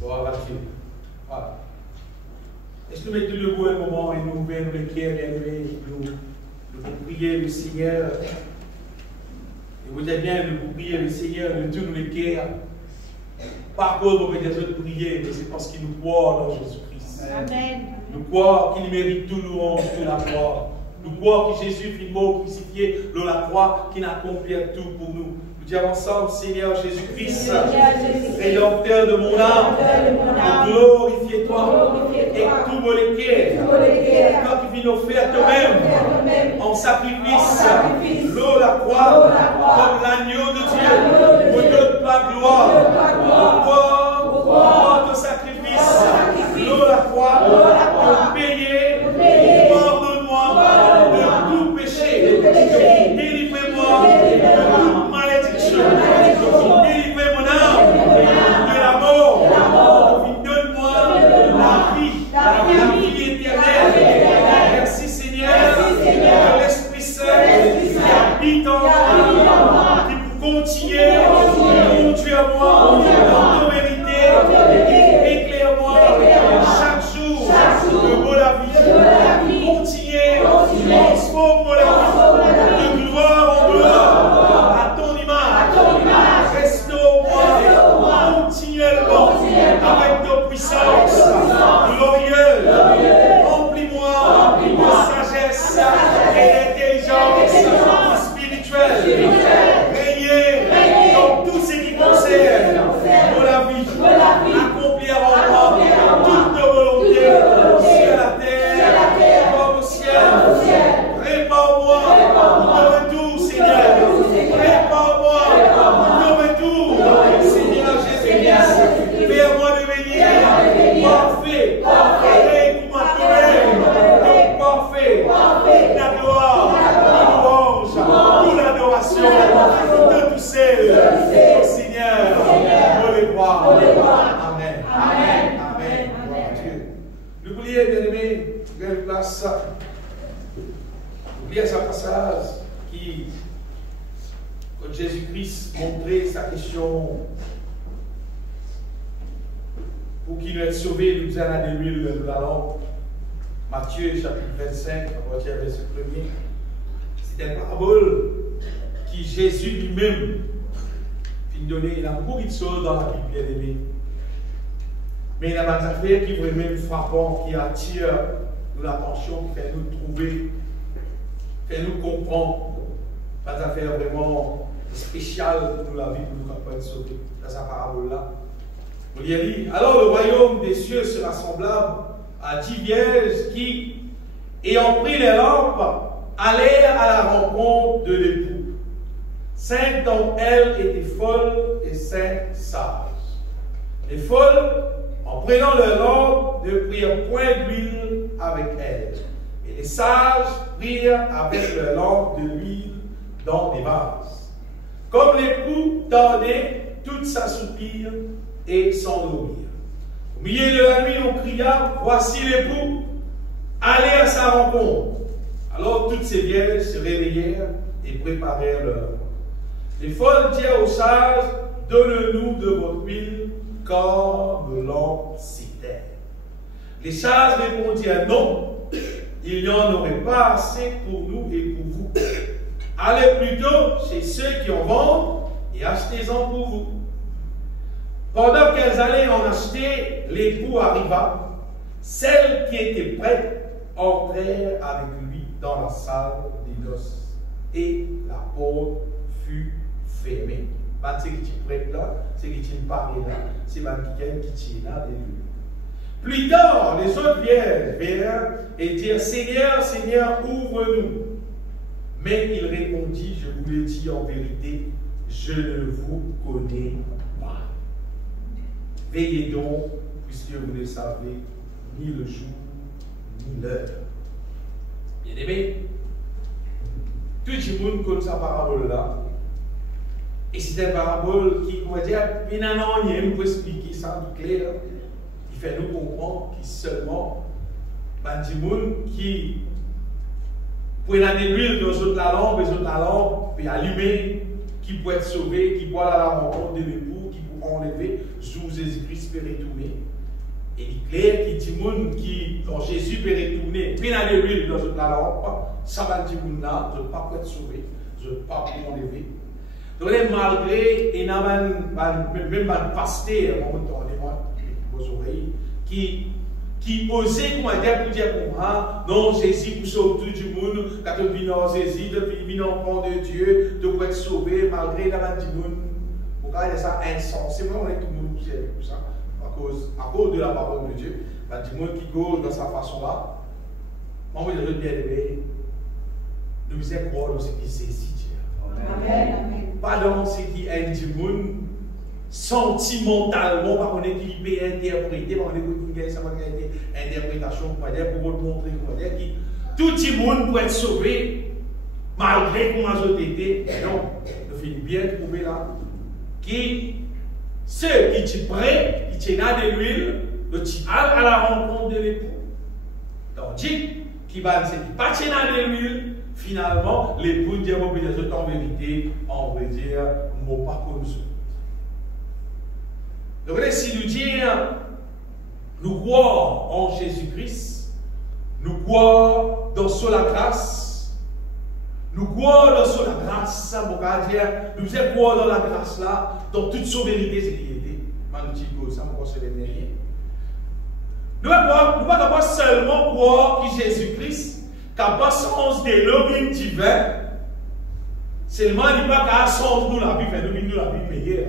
Gloire à Dieu. Voilà. Est-ce que nous mettons debout un moment et nous ouvrons les cœurs, bien-aimés, nous prier le Seigneur. Et vous êtes bien, nous prier le Seigneur de tous les cœurs. Pas cause pour des autres prier, mais c'est parce qu'il nous croit dans Jésus-Christ. Amen. Nous croyons qu'il mérite tout louange, toute la gloire. Nous croyons que Jésus fut mort, crucifié, dans la croix, qui accomplit tout pour nous. Nous disons ensemble, Seigneur Jésus-Christ, Rédempteur de mon âme, glorifie-toi, et tout moléquer, toi qui viens offrir toi-même, en sacrifice, l'eau, la croix, comme l'agneau de Dieu, ne donne pas gloire. Pourquoi ton sacrifice, l'eau, la croix, pour payer, pardonne-moi de tout péché, délivrez-moi de toute malédiction, délivrez mon âme de la mort, donne-moi la vie éternelle. Merci Seigneur, de l'Esprit Saint qui habite en moi, qui pour continuer, conduire moi dans nos vérités, éclaire-moi chaque jour de la vie. Continuez, transforme la vie de gloire en gloire à ton image. Restaure-moi continuellement avec ta puissance glorieuse. Remplis-moi de sagesse et d'intelligence spirituelle. Régnez dans tout ce qui concerne la vie. Accomplir en moi toute ta volonté sur la terre comme au ciel. Prépare-moi pour ton retour, Seigneur. Prépare-moi pour ton retour, Seigneur Jésus-Christ. Fais-moi devenir parfait. Pour ma toi-même. Parfait. La gloire, la louange, toute l'adoration de tous celles au Seigneur. Pour les voir. Amen. Amen. Gloire à Dieu. N'oubliez, bien-aimés, quelle place. Oubliez ce passage qui, quand Jésus-Christ montrait sa question pour qu'il soit sauvé, nous allons à l'huile de la lampe. Matthieu chapitre 25, à partir du verset 1er. C'est une parabole qui Jésus lui-même fit donner. Il a beaucoup de choses dans la Bible, bien aimé. Mais il y a des affaires qui sont vraiment frappantes, qui attirent l'attention, qui fait nous trouver, fait nous comprendre. Des affaires vraiment spéciales pour la vie, pour nous capables de sauver. Dans sa parabole-là. Vous lirez. Alors le royaume des cieux sera semblable à 10 vierges qui, ayant pris les lampes, allèrent à la rencontre de l'époux. 5 d'entre elles étaient folles et 5 sages. Les folles, en prenant leur lampe, ne prirent point d'huile avec elles. Et les sages prirent avec leur lampe de l'huile dans des vases. Comme l'époux tardait, toutes s'assoupirent et s'endormirent. Au milieu de la nuit, on cria, voici l'époux, allez à sa rencontre. Alors toutes ces vierges se réveillèrent et préparèrent leur lampe. Les folles dirent aux sages, donne-nous de votre huile, car nos lampes s'éteignent. Les sages répondirent, non, il n'y en aurait pas assez pour nous et pour vous. Allez plutôt chez ceux qui en vendent et achetez-en pour vous. Pendant qu'elles allaient en acheter, l'époux arriva. Celles qui étaient prêtes entrèrent avec lui dans la salle des noces. Et la porte fut fermée. C'est qui est prête là, c'est qui est paré là, c'est quelqu'un qui est là des lieux. Plus tard, les autres vierges vinrent et dirent, Seigneur, Seigneur, ouvre-nous. Mais il répondit, je vous le dis en vérité, je ne vous connais pas. Veillez donc, puisque vous ne savez ni le jour, ni l'heure. Bien aimé, tout le monde connaît sa parabole-là. Et c'est une parabole qui, on va dire, finalement, il y a pour expliquer ça en clair. Il fait nous comprendre qu'il seulement, des gens qui prennent de l'huile dans la lampe, et la lampe, puis allumer, qui peut être sauvé, qui peut aller à la rencontre de l'époux, qui enlever, sous Jésus-Christ peut retourner. Et il est clair qu'il dit qui, quand Jésus peut retourner, puis il y a de l'huile dans la lampe, ça va dire que je ne peux pas être sauvé, je ne peux pas enlever. Donc, malgré, et même un pasteur, vos oreilles, qui osait pour dire pour moi, non, Jésus pour sauver tout le monde, quand tu vis dans Jésus, depuis vis enfant de Dieu, tu peux être sauvé malgré la main du monde. Pourquoi il y a ça insensé? Moi, on est tout le monde qui est comme ça, à cause de la parole de Dieu. Il y a du monde qui cause dans sa façon-là. Moi, je veux bien aimer. Nous sommes croire dans ce qui c'est si Dieu. Amen. Pas dans ce qui est du monde. Sentimentalement, par contre, qui peut interpréter, par contre, ça va être interprétation pour vous montrer que tout le monde peut être sauvé, malgré qu'on a été. Mais non, nous finissons bien trouver là, qui ceux qui sont prêts, qui sont là de l'huile, qui sont à la rencontre de l'époux, tandis qui va ceux qui pas là de l'huile, finalement, l'époux dit en vérité, on va dire, mot pas comme ça. Donc, si nous disons, nous croyons en Jésus-Christ, nous croyons dans la grâce, nous croyons dans la grâce, ça veut dire, nous croyons dans la grâce là, dans toute sa vérité, c'est qui était. Ça me conseille les derniers. Nous ne pouvons pas seulement croire que Jésus-Christ, qu'à pas sens de l'homme divin, seulement il n'y a pas qu'à sens nous la vie, fait nous la vie meilleure.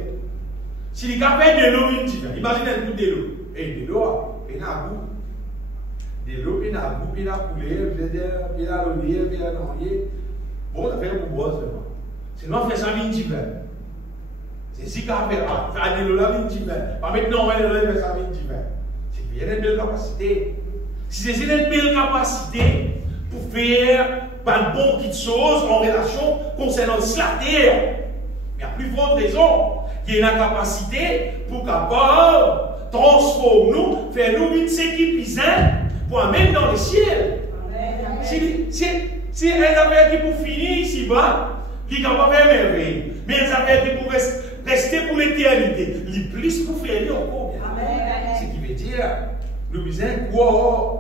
Si les gars fait de l'eau divin, imaginez un coup de l'eau. Et de l'eau, il y a un goût. De l'eau, il y a un goût, il y a coulé, il y a l'eau, il y a l'eau. Bon, ça fait un bois seulement. Sinon, on fait ça vie divin. C'est si qu'on fait de l'eau la vie divin. Pas maintenant, on va faire ça vie divin. C'est qu'il y a une belle capacité. Si c'est une belle capacité pour faire pas de bonnes petites choses en relation concernant la terre. Mais il y a plus forte raison. Il y a une capacité pour capable transformer nous, faire nous vite ce qui pise pour amener dans le ciel. Si les affaires qui pour finir ici-bas, qui ne capable de faire merveille, mais les affaires qui pour rester pour l'éternité, les plus pour faire encore bien. Ce qui veut dire, nous disons croire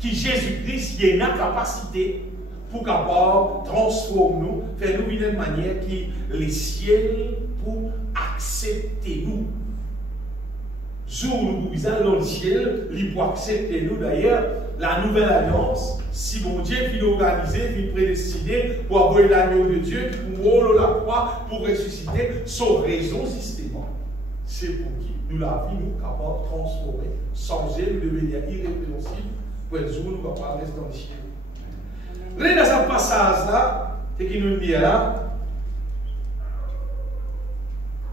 que Jésus-Christ y a une capacité pour capable transformer nous, faire nous vivre d'une manière qui les ciels pour accepter nous. Jour nous allons dans le ciel, il pour accepter nous. D'ailleurs, la nouvelle alliance, si mon Dieu finit organisé, finit prédestiné pour avoir l'agneau de Dieu, pour rouler la croix, pour ressusciter, son raison systématique. C'est pour qui nous la vie nous capable de transformer, changer, nous devenir irrépréhensible, pour être jour nous capables de rester dans le ciel. Regardez dans ce passage-là, c'est qui nous dit là.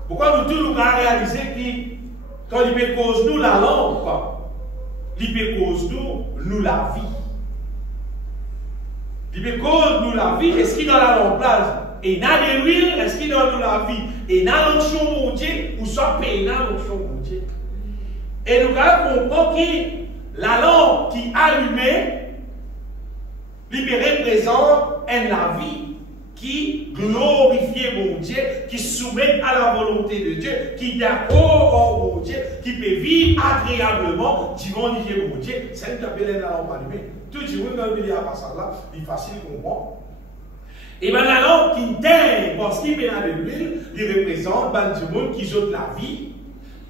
Pourquoi nous tous réaliser que quand il peut cause nous la lampe, il peut cause nous la vie. Il peut cause nous la vie, est-ce qu'il est dans la lampe là? Et il y a de l'huile, est-ce qu'il est dans la vie? Et il y a l'onction mon Dieu, ou soit payé dans l'onction mon Dieu. Et nous comprenons que la lampe qui allumée, il représente la vie qui glorifie mon Dieu, qui soumet à la volonté de Dieu, qui d'accord en mon Dieu, qui peut vivre agréablement devant Dieu mon Dieu. C'est ce qu'on appelle la lampe allumée. Tout le monde dans le milieu à passage là, il est facile de comprendre. Et bien la lampe qui teint, parce qu'il y a de l'huile, il représente du monde qui joue la vie.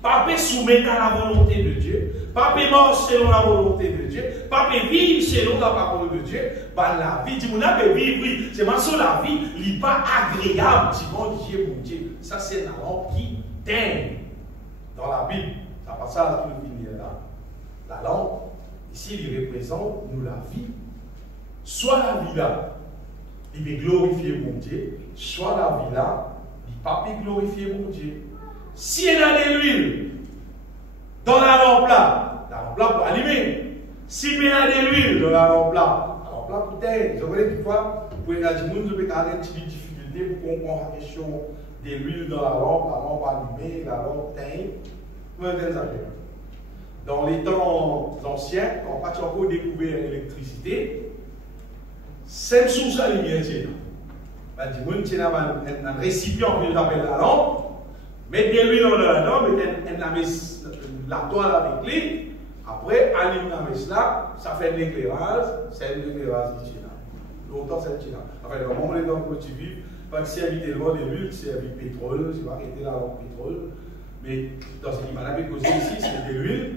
Pas peut soumettre à la volonté de Dieu, pas peut marcher selon la volonté de Dieu, pas peut vivre selon la parole de Dieu. Bah, la vie, du monde peut vivre, oui, c'est ma seule la vie, il n'est pas agréable, devant Dieu, mon Dieu. Ça, c'est la lampe qui teint. Dans la Bible, ça passe à tout le milieu là. La lampe, ici, il représente nous la vie. Soit la vie là, il peut glorifier mon Dieu, soit la vie là, il ne peut pas glorifier mon Dieu. Si il y a de l'huile dans la lampe là pour allumer. Si il y a de l'huile dans la lampe là pour teindre. Vous voyez, des fois, vous pouvez dire que vous avez une petite difficulté pour comprendre la question de l'huile dans la lampe allumée, la lampe teinte. Vous voyez, dans les temps anciens, quand on n'a pas encore découvert l'électricité, c'est une source à lumière. Un récipient qu'on appelle la lampe. Mettez de l'huile là-dedans, mettez la toile avec lui. Après, allume la messe là, ça fait de l'éclairage, c'est de l'éclairage qui tient là. Longtemps, c'est le là. Enfin, le moment où les gens qui vivent, pas que c'est évidemment de l'huile, c'est avec pétrole, c'est pas arrêter la lampe pétrole. Mais dans ce qui m'a causé ici, c'est de l'huile.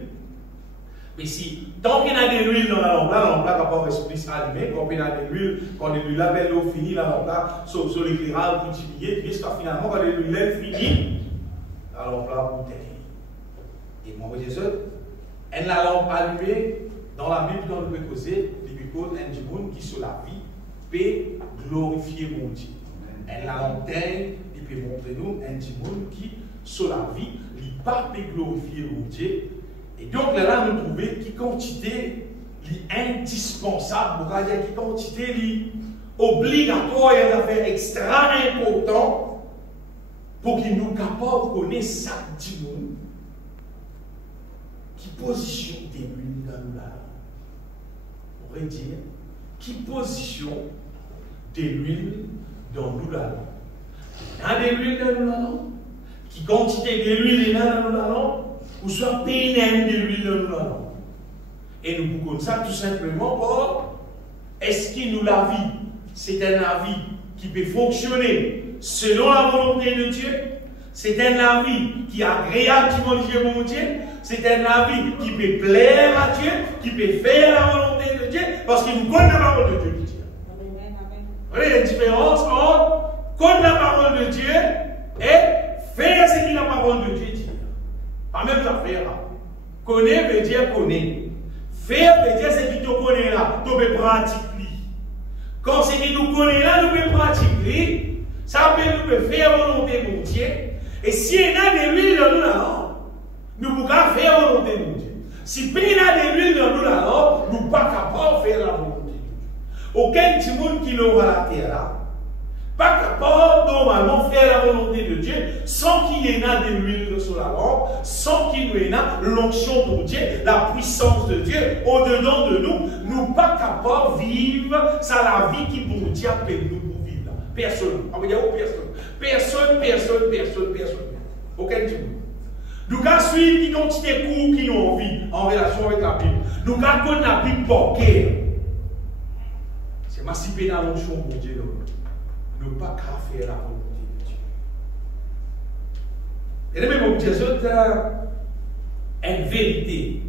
Mais si, tant qu'il y a de l'huile dans la lampe là, quand on reste plus allumé, quand il y a de l'huile, quand l'huile là, l'eau finit, la lampe là, sur l'éclairage multiplié, jusqu'à finalement, quand l'huile est finie, la lampe là, pour terminer. Et mon Jésus, elle la lampe allumée, dans la Bible, dans le préposé, il y a un monde qui sur la vie peut glorifier mon Dieu. Elle la lanterne, il peut montrer nous un monde qui sur la vie, il ne peut pas glorifier mon Dieu. Et donc là, nous trouvons qui quantité indispensable, pour dire qui quantité obligatoire et un affaire extra important pour qu'il nous capable de connaître chaque monde qui position des l'huile dans nous là. On pourrait dire qui position de l'huile dans nous là. Il y a de l'huile dans nous là, qui quantité de l'huile dans nous là, ou soit pays de l'huile dans nous là. Et nous pouvons ça tout simplement pour est-ce que nous la vie, c'est un avis qui peut fonctionner selon la volonté de Dieu, c'est un avis qui est agréable qui mon Dieu, c'est un avis qui peut plaire à Dieu, qui peut faire la volonté de Dieu, parce qu'il nous connaît la parole de Dieu qui tient. Vous voyez la différence entre connaître la parole de Dieu et faire ce que la parole de Dieu dit. Pas même affaire. Connaître veut dire connaître. Faire veut dire ce qui te connaît là, tu peux pratiquer. Quand ce qui nous connaît là, nous pouvons pratiquer. Ça veut nous peut faire la volonté de Dieu. Et si il y a de l'huile dans nous là, nous pouvons faire la volonté de Dieu. Si il y a de l'huile dans nous là, nous ne sommes pas capables de faire la volonté de Dieu. Aucun petit monde qui nous va la terre là, pas capable normalement de faire la volonté de Dieu sans qu'il y ait de l'huile sur la lampe, sans qu'il y ait l'onction de Dieu, la puissance de Dieu au-dedans de nous. Nous ne sommes pas capables de vivre ça la vie qui pour Dieu appelle nous pour vivre. Personne. On va dire personne. Personne. Aucun petit monde. Nous avons suivi une quantité de cours qui nous ont envie en relation avec la Bible. Nous avons connu la Bible pour cœur. C'est massipé dans l'onction pour Dieu. Nous ne pas qu'à faire la volonté de Dieu. Et là, même, Jésus a une vérité.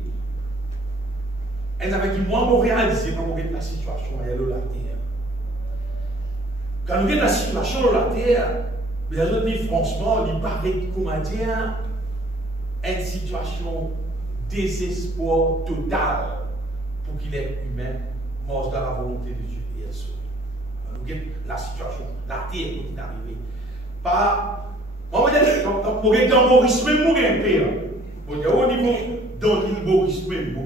Et avec qui moi, je réalise quand on regarde la situation à la terre. Quand on regarde la situation à la terre, Jésus dit franchement, il paraît, comment dire, une situation désespoir total pour qu'il est humain, mort dans la volonté de Dieu et elle sauve. La situation, la terre qui est arrivée. Pas, on va dire, pour que dans Maurice même, on a un père. Au niveau dans l'île Maurice même, on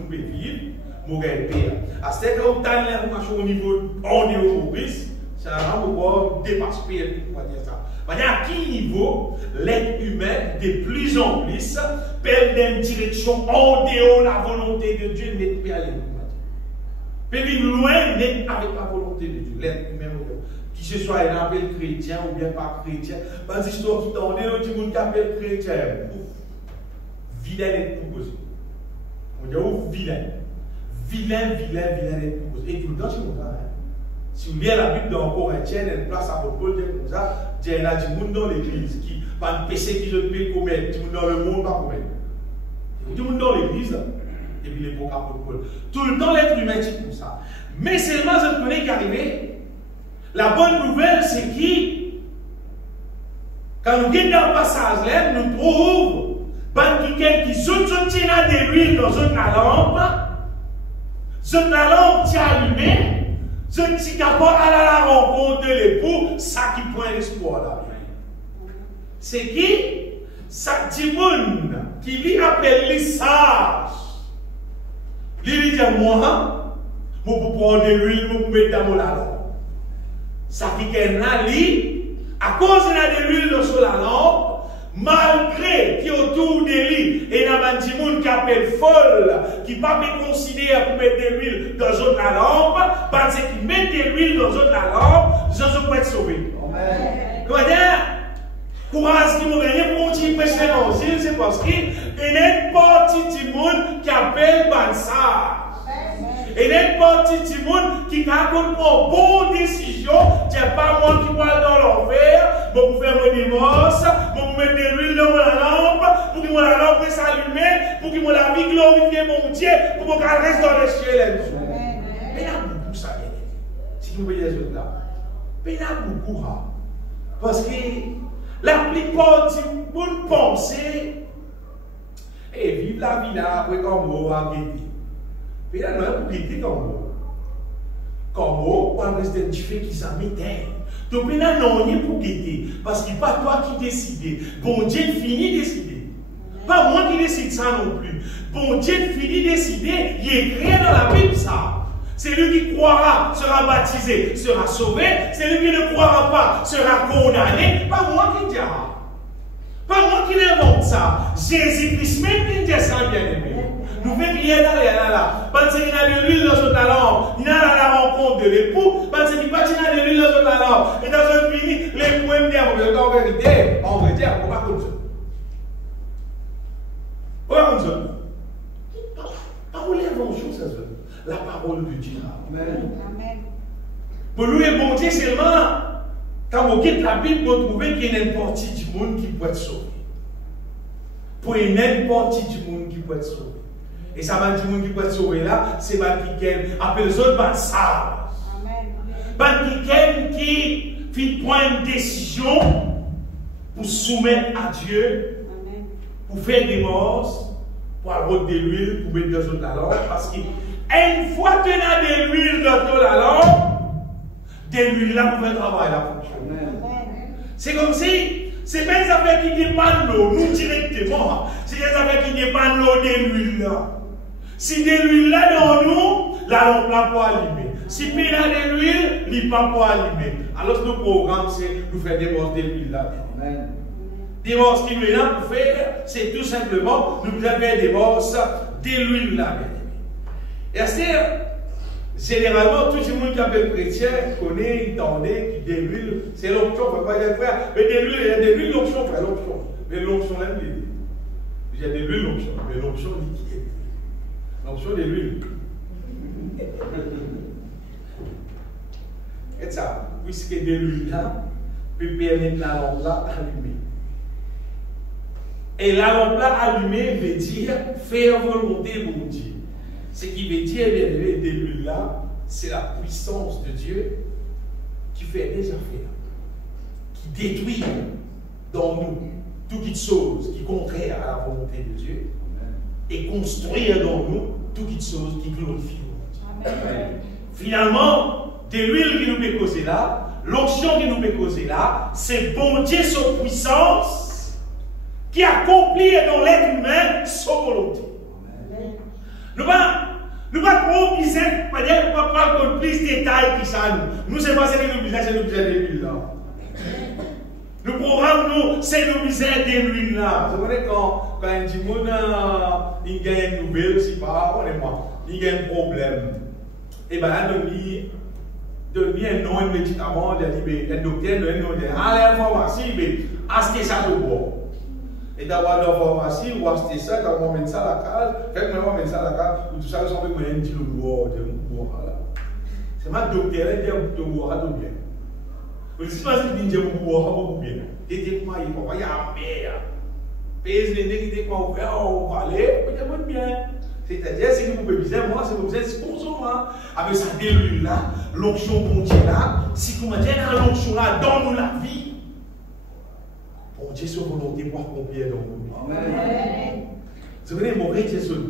peut vivre, on a un père. À ce que on a l'information au niveau, on est au Maurice, ça va pouvoir dépasser, on va dire ça. À quel niveau l'être humain, de plus en plus, perd une direction en dehors de la volonté de Dieu, n'est pas aller. Peut vivre loin avec la volonté de Dieu, l'être humain, qui ce soit un appel chrétien ou bien pas chrétien. Dans l'histoire qui t'en est, on dit qu'on appelle chrétien. Vilain est proposé. On dit vilain. Vilain est proposé. Et tout le temps, c'est comme ça. Si vous lisez la Bible dans Corinthiens, il y a une place à votre Paul, comme ça, il y a des gens dans l'église qui, par le péché qu'ils ont pu commettre, des gens dans le monde, pas commettre. Des gens dans l'église, et puis les bons apôtres Paul. Tout le temps, l'être humain est comme ça. Mais seulement, je connais qu'arriver. La bonne nouvelle, c'est que, quand nous sommes dans le passage là, nous trouvons quelqu'un qui sont de l'huile dans une lampe, la lampe tient allumée, je ne suis capable d'aller à la rencontre de l'époux, ça qui prend l'espoir là. C'est qui? Ça dit qui lui appelle les sages. Lui dit moi, je peux prendre de l'huile, je peux mettre dans la lampe. Ça fait qu'elle a lui, à cause de l'huile sur la lampe, malgré qu'il y a autour de lui, et il y a des gens qui appellent folle, qui ne peuvent pas considérer pour mettre de l'huile dans la lampe, parce qu'ils mettent de l'huile dans la lampe, ils peuvent être sauvés. Comment dire? Courage qui m'a gagné pour dire prêcher l'évangile, c'est parce qu'il y a une partie du monde qui appelle Bansa. Et il y a une partie du monde qui a une bonne décision. C'est pas moi qui parle dans l'enfer. Je vais faire mon divorce. Je vais mettre de l'huile dans la lampe. Pour que mon lampe s'allume. Pour que mon vie glorifie mon Dieu. Pour que je reste dans les cieux. Mais il y a beaucoup ça. Si vous voyez les autres là. Mais il y a beaucoup. Parce que la plupart du monde pense. Et vive la vie là. Après comme vous avez dit. Mais là, nous avons quitté comme mot. Comme mot, on reste du fait qu'ils s'en mettent. Donc maintenant, non, on est pour quitter. Parce que pas toi qui décides. Bon Dieu finit de décider. Pas moi qui décide ça non plus. Bon Dieu finit de décider. Il est écrit dans la Bible ça. Celui qui croira sera baptisé, sera sauvé. Celui qui ne croira pas sera condamné. Pas moi qui dis ça. Pas moi qui l'invente ça. Jésus-Christ même qui dit ça, bien aimé. Nous faisons rien là. Parce qu'il y a de l'huile dans son talent. Il y a la rencontre de l'époux. Parce qu'il y a de l'huile dans son talent. Et dans un pays, l'époux aime bien. En vérité, on va dire, on va comme ça. On va comme ça. Par où l'invention, ça se fait? La parole de Dieu. Amen. Pour lui, et bon Dieu, seulement, quand vous quittez la Bible, vous trouvez qu'il y a une partie du monde qui peut être sauvée. Pour une partie du monde qui peut être sauvée. Et ça va dire que qui peut être sauvé là, c'est Bankiken, appelle les autres Bansar. Bankiken qui fit prendre une décision pour soumettre à Dieu, pour faire des morts, pour avoir de l'huile, pour mettre dans la langue. Parce qu'une fois que tu as de l'huile dans la langue, de l'huile là pour faire travailler la fonction. C'est comme si. C'est pas des affaires qui dépendent de l'eau, nous directement. C'est des affaires qui dépendent de l'eau de l'huile là. Si de l'huile là dans nous, la lampe là pour allumer. Si il y a de l'huile, il n'y a pas pour allumer. Alors notre programme, c'est nous faire des morts de l'huile là. Des morts qui nous là pour faire, c'est tout simplement nous faire des morts de l'huile là. Et c'est généralement, tout le monde qui appelle chrétien connaît, entendait, qui de l'huile, c'est l'onction, on ne peut pas dire frère, mais de l'huile, il y a de l'huile, l'onction, frère, l'onction. Mais l'onction, là, il y a de l'huile, l'onction, mais l'onction liquide. L'onction de l'huile. Et ça, puisque de l'huile là, peut permettre la lampe là allumée. Et la lampe là allumée veut dire faire volonté de mon Dieu. Ce qui veut dire, bien aimé, de l'huile là, c'est la puissance de Dieu qui fait des affaires, qui détruit dans nous toute chose qui est contraire à la volonté de Dieu et construire dans nous toute chose qui glorifie Dieu. Finalement, de l'huile qui nous peut causer là, l'onction qui nous peut causer là, c'est bon Dieu, son puissance qui accomplit dans l'être humain son volonté. Nous pas trop besoin, pas prendre plus de détails que ça. Nous, c'est pas ce que nous besoin, c'est nous besoin de l'huile là. Le programme, nous, c'est nous besoin de l'huile là. Vous savez, quand un petit monde, il gagne une nouvelle, c'est pas, il gagne un problème. Et bien là, donne un nom, un médicament, un docteur, donne un nom, allez à la pharmacie, achetez ça de bois. Et d'avoir dans la pharmacie, ou acheter ça, quand on met ça à la case, quand on met ça à la case, ou tout ça, on fait un petit bois, c'est ma docteur, elle dit que vous bois tout bien. Vous dites pas que vous dites que vous bois beaucoup bien. Et dites moi, il faut y aller. Pèse les nez qui disent qu'on va aller, vous dites bien. C'est-à-dire, c'est que vous pouvez dire, moi, c'est que vous êtes consommant. Avec sa délune là, l'onction bon Dieu là, si vous mettez dans l'onction là, donne-nous la vie. Bon Dieu, son volonté pour accomplir dans nous. Amen. Vous savez, mon Dieu,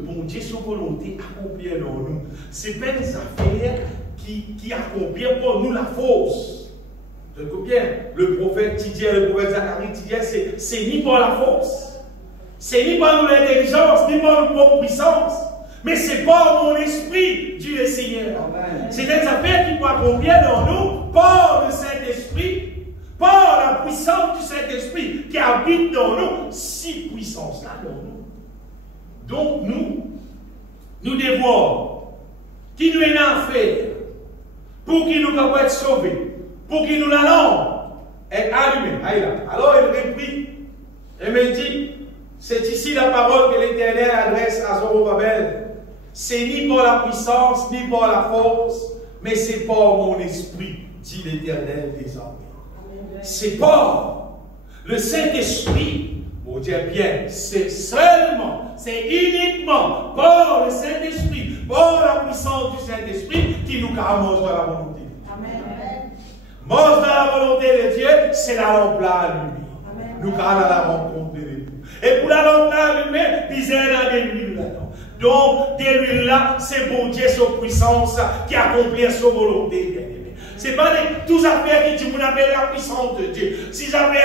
bon Dieu, son volonté accomplir dans nous. Ce n'est pas des affaires qui accomplissent pour nous la force. Vous comprenez bien? Le prophète Tidier, le prophète Zacharie Tidier, c'est ni par la force, c'est ni par l'intelligence, ni par notre propre puissance, mais c'est par mon esprit, Dieu le Seigneur. C'est des affaires qui peuvent accomplir dans nous par le Saint-Esprit. Par la puissance du Saint-Esprit qui habite dans nous, si puissance là dans nous. Donc nous devons, qui nous est à faire, pour qu'il nous puisse être sauvés, pour qu'il nous l'allons, est allumé. Alors il reprit et me dit, c'est ici la parole que l'Éternel adresse à Zorobabel. C'est ni par la puissance, ni par la force, mais c'est par mon esprit, dit l'Éternel des armées. C'est par le Saint-Esprit, mon Dieu bien, c'est seulement, c'est uniquement par le Saint-Esprit, par la puissance du Saint-Esprit qui nous mange dans la volonté. Amen. Mange dans la volonté de Dieu, c'est la lampe là allumée. Nous allons à la rencontre de l'époux. Et pour la lampe là allumée, disait là des l'huile là-dedans. Donc, de l'huile là, c'est bon Dieu, sa puissance qui accomplit sa volonté, bien aimé. Ce n'est pas toutes affaires qui disent qu'on appelle la puissance de Dieu. Si j'appelle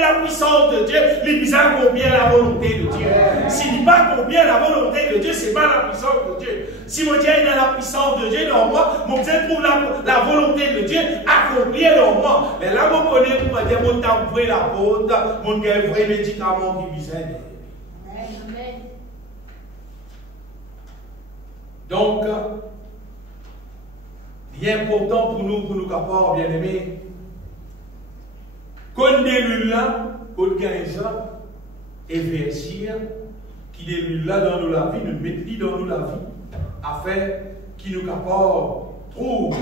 la puissance de Dieu, il dit combien la volonté de Dieu. S'il ne dit pas combien la volonté de Dieu, ce n'est pas la puissance de Dieu. Si mon Dieu est dans la puissance de Dieu, dans moi, mon Dieu trouve la volonté de Dieu accomplie dans moi. Mais là, vous connaissez, vous me dites, mon temps vrai la porte, mon vrai médicament qui vise. Donc, il est important pour nous capables, bien aimés, qu'on l'huile là, qu'on gagne ça, et versir, qui l'huile là dans nous la vie, nous mettons dans nous la vie, afin qu'il nous capables trouve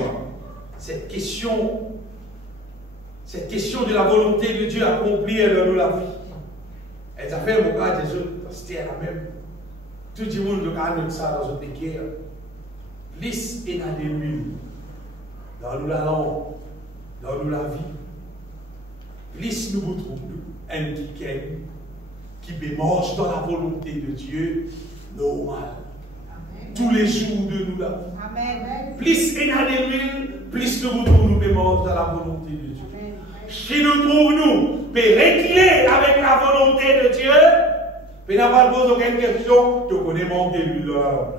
cette question de la volonté de Dieu accomplie dans nous la vie. Et ça fait mon cas, c'était la même. Tout le monde regarde ça dans un péquet. Lisse et dans des l'huile. Dans nous la langue, dans nous la vie. Lisse nous trouve un qui mange dans la volonté de Dieu normal. Tous les jours de nous la vie. Amen. Plus et dans des l'huile, plus nous trouve nous mange dans la volonté de Dieu. Amen. Si nous trouvons nous réglés avec la volonté de Dieu, mais n'a pas posé aucune question, tu connais manque d'huile là.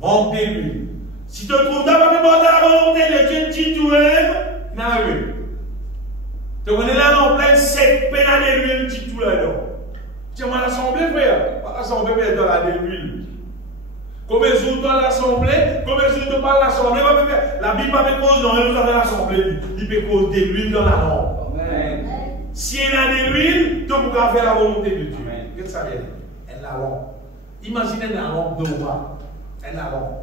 Manque d'huile. Si tu trouves pas même la volonté de Dieu, dis toi-même, n'a eu. Tu connais là en plein sec, pénal d'huile, dis tout là-dedans. Tu m'as l'assemblée, frère. L'assemblée, mais dans la d'huile. Combien de jours dans l'assemblée, combien de jours tu parles l'assemblée, la Bible pas cause dans nous avons l'assemblée, il peut cause de l'huile dans la lampe. Amen. Si elle a de l'huile, tu peux faire la volonté de Dieu. Qu'est-ce que ça veut dire? Elle a lampe. Imaginez la lampe de moi. Elle a lampe.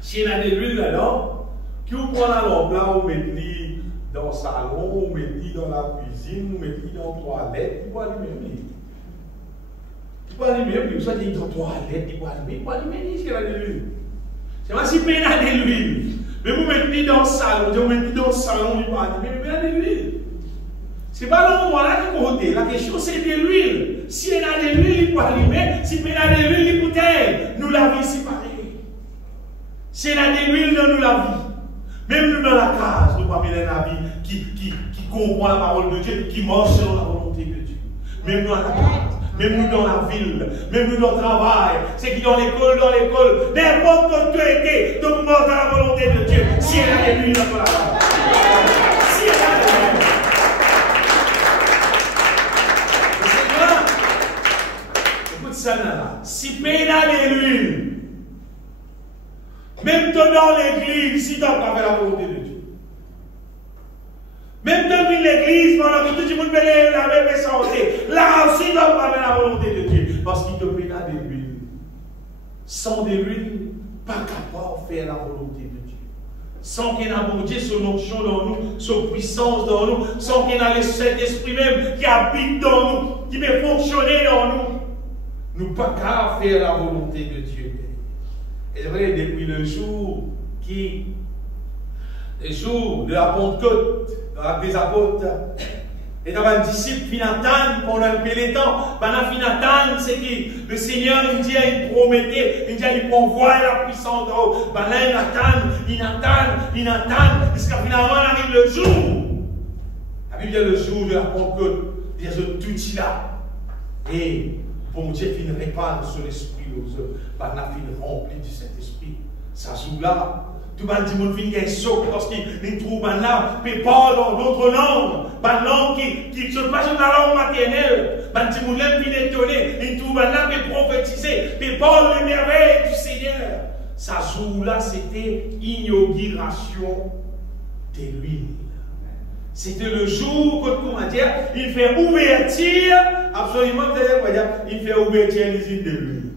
Si elle a de l'huile là-dedans, qui vous prend la lampe là, vous mettez dans le salon, vous mettez dans la cuisine, vous mettez dans la toilette, vous pouvez allumer. Vous pouvez allumer, vous allez dans la toilette, vous pouvez allumer si elle a de l'huile. C'est pas si elle a de l'huile. Mais vous mettez dans le salon, vous mettez dans le salon, vous pouvez allumer, mais elle a de l'huile. Ce n'est pas l'endroit là qui côté. La question c'est de l'huile. Si elle a de l'huile, il peut allumer. Si elle a de l'huile, il peut être. Nous la vie séparée. Si elle a de l'huile, nous la vie. Même nous dans la case, nous ne pouvons pas mettre la vie qui comprend la parole de Dieu, qui marche selon la volonté de Dieu. Même nous dans la case, même nous dans la ville, même nous dans le travail, c'est qui dans l'école, n'importe où tu étais, tu marches dans la volonté de Dieu. Si elle a de l'huile, nous la vie. Si elle a de l'huile. Si peine a de l'huile, même dans l'église, si tu n'as pas fait la volonté de Dieu, même dans l'église, pendant que tout le monde peut la même santé, là aussi tu n'as pas fait la volonté de Dieu, parce qu'il te peine a de l'huile. Sans de l'huile, pas capable de faire la volonté de Dieu. Sans qu'il y ait un bon Dieu, son onction dans nous, son puissance dans nous, sans qu'il y ait le Saint-Esprit même qui habite dans nous, qui peut fonctionner dans nous. Nous ne pouvons pas faire la volonté de Dieu. Et c'est vrai, depuis le jour de la Pentecôte, dans l'acte des apôtres, et dans un disciple Finatan, pendant un peu de temps, pendant Finatan, c'est que le Seigneur, il promettait, il envoie la puissance d'en haut. Il attend, jusqu'à finalement arrive le jour. La Bible dit le jour de la Pentecôte, il y a tout là. Et bon Dieu qui ne répand sur l'esprit aux œuvres, par la fin remplie du Saint-Esprit. Ça joue là. Tout le monde vient un saut parce qu'il trouve là, puis parle dans d'autres langues. Une langue qui ne se passe dans la langue maternelle. Il monde vient étonné, il trouve là, puis prophétiser, puis parle les merveilles du Seigneur. Ça joue là, c'était inauguration de l'huile. C'était le jour, comment dire, il fait ouverture, absolument, vous allez dire, il fait ouverture l'usine de l'huile.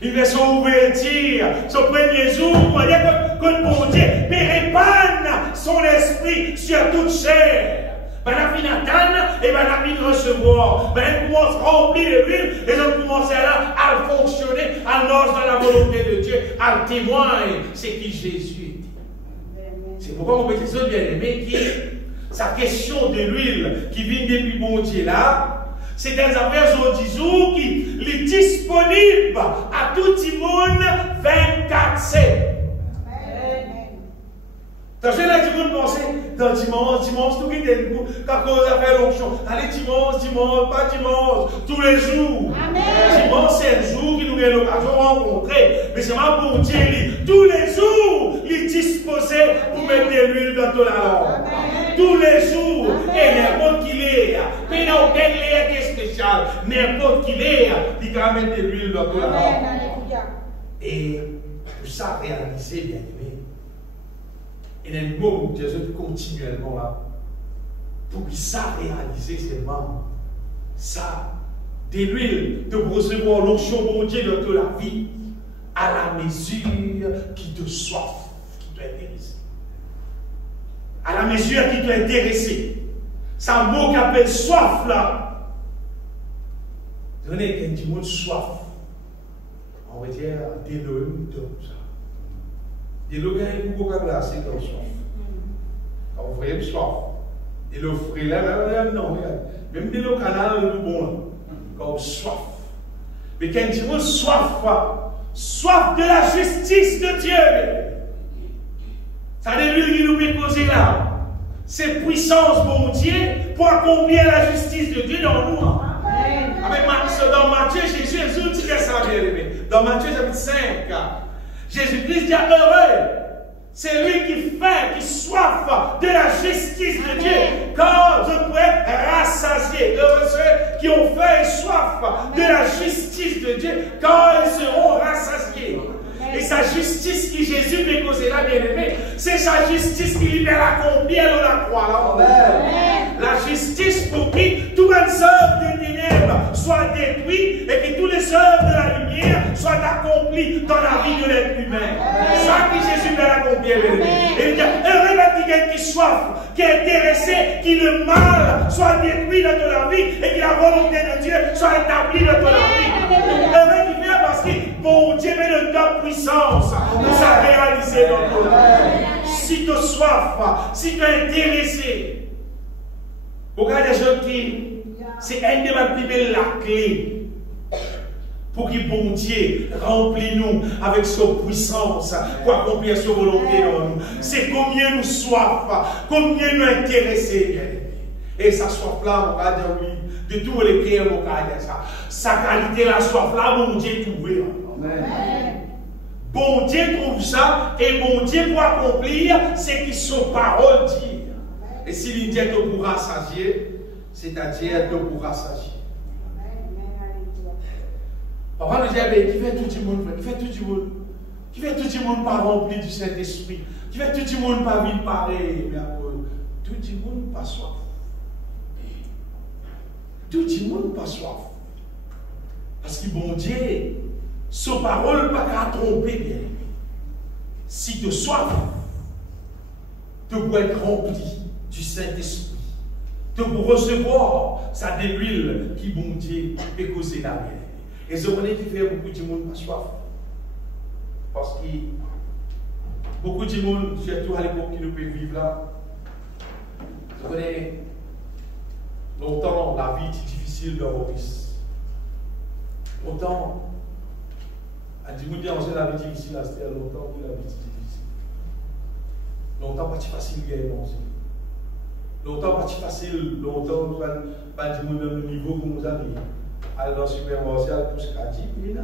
Il fait son ouverture, son premier jour, vous voyez, que bon Dieu répand son esprit sur toute chair. Ben, la fin d'attendre et ben, la fin de recevoir. Ben, elle commence à remplir de l'huile et elle commence à fonctionner, à marcher dans la volonté de Dieu, à témoigner ce qui Jésus dit. C'est pourquoi mon petit soeur bien-aimé, sa question de l'huile qui vient depuis bon Dieu là, c'est des affaires jours qui est disponible à tout le monde 24/7. Quand je l'ai dit, vous pensez, dans dimanche, tout qui est debout, quand on a fait l'onction, allez dimanche, pas dimanche, tous les jours. Amen. Dimanche, c'est un jour qui nous a l'occasion de rencontrer. Mais c'est ma bon Dieu, tous les jours, il est disposé pour mettre de l'huile dans ton langue. Tous les jours, et n'importe qui l'est, mais dans aucun lait qui est spécial, n'importe qui l'est, il va mettre de l'huile dans ton langue. Et pour ça, réaliser, bien aimé. Et dans le mot de Jésus continuellement là, pour que ça réaliser seulement, ça, de l'huile, de recevoir l'onction de Dieu dans toute la vie, à la mesure qui te soif, qui t'intéresse. À la mesure qui t'intéresse. C'est un mot qui appelle soif là. Donnez qu'un mot soif. On va dire des lois ça. Et le gars est beaucoup glacé dans le soif. On voyait le soif. Et le fruit là, non, même des le canal, le bon, comme soif. Mais quand tu veux soif de la justice de Dieu. Ça veut dire qu'il nous met causer là. C'est puissance, mon Dieu, pour accomplir la justice de Dieu dans nous. Dans Matthieu, Jésus dit ça, bien aimé. Dans Matthieu chapitre 5. Jésus-Christ dit heureux, c'est lui qui soif de la justice de Dieu, car je pourrais rassasier. Heureux ceux qui ont faim et soif de la justice de Dieu, car ils seront rassasiés. Et sa justice qui Jésus peut causer là, bien aimé, c'est sa justice qui libère accomplir dans la croix. La justice pour qui toutes les œuvres des ténèbres soient détruites et que toutes les œuvres de la lumière soient accomplies dans la vie de l'être humain. C'est ça que Jésus peut accomplir. Et il dit, heureux quelqu'un qui soif, qui est intéressé, qui le mal soit détruit dans la vie et que la volonté de Dieu soit établie dans la vie. Heureux qui vient parce que bon Dieu met le temps puissance pour ça réaliser dans ton vie. Si tu as soif, si tu es intéressé, regardez les gens qui, c'est un de ma plus belle la clé pour que bon Dieu remplit nous avec sa puissance pour accomplir sa volonté dans nous. C'est combien nous soif, combien nous intéressés. Et sa soif là, on va dire oui, de tous les prières, on va dire ça. Sa qualité, la soif là, bon Dieu trouvé. Bon Dieu trouve ça et bon Dieu pour accomplir ce qui son parole dit. Et s'il dit te pourra sager, c'est-à-dire te pourra sager. Papa nous dit, qui fait tout le monde, qui fait tout le monde, qui fait tout le monde pas rempli du Saint-Esprit, qui fait tout le monde pas vivre pareil, mais tout le monde pas soif. Tout le monde pas soif. Parce que bon Dieu, son parole pas qu'à tromper bien. Si tu soif, tu dois être rempli du Saint-Esprit. Tu peux recevoir sa de l'huile qui bon Dieu peut causer la vie. Et je connais qui fait beaucoup de monde pas soif. Parce que beaucoup de monde, surtout à l'époque qui nous peut vivre là, je connais longtemps la vie était difficile dans Maurice. Longtemps, à dire que la vie difficile, c'était longtemps que la vie était difficile. Longtemps, pas facile de manger. Longtemps, pas facile, longtemps, pas dire que le niveau que nous avons. Aller dans le supermarché, tout ce qu'a dit, mais non,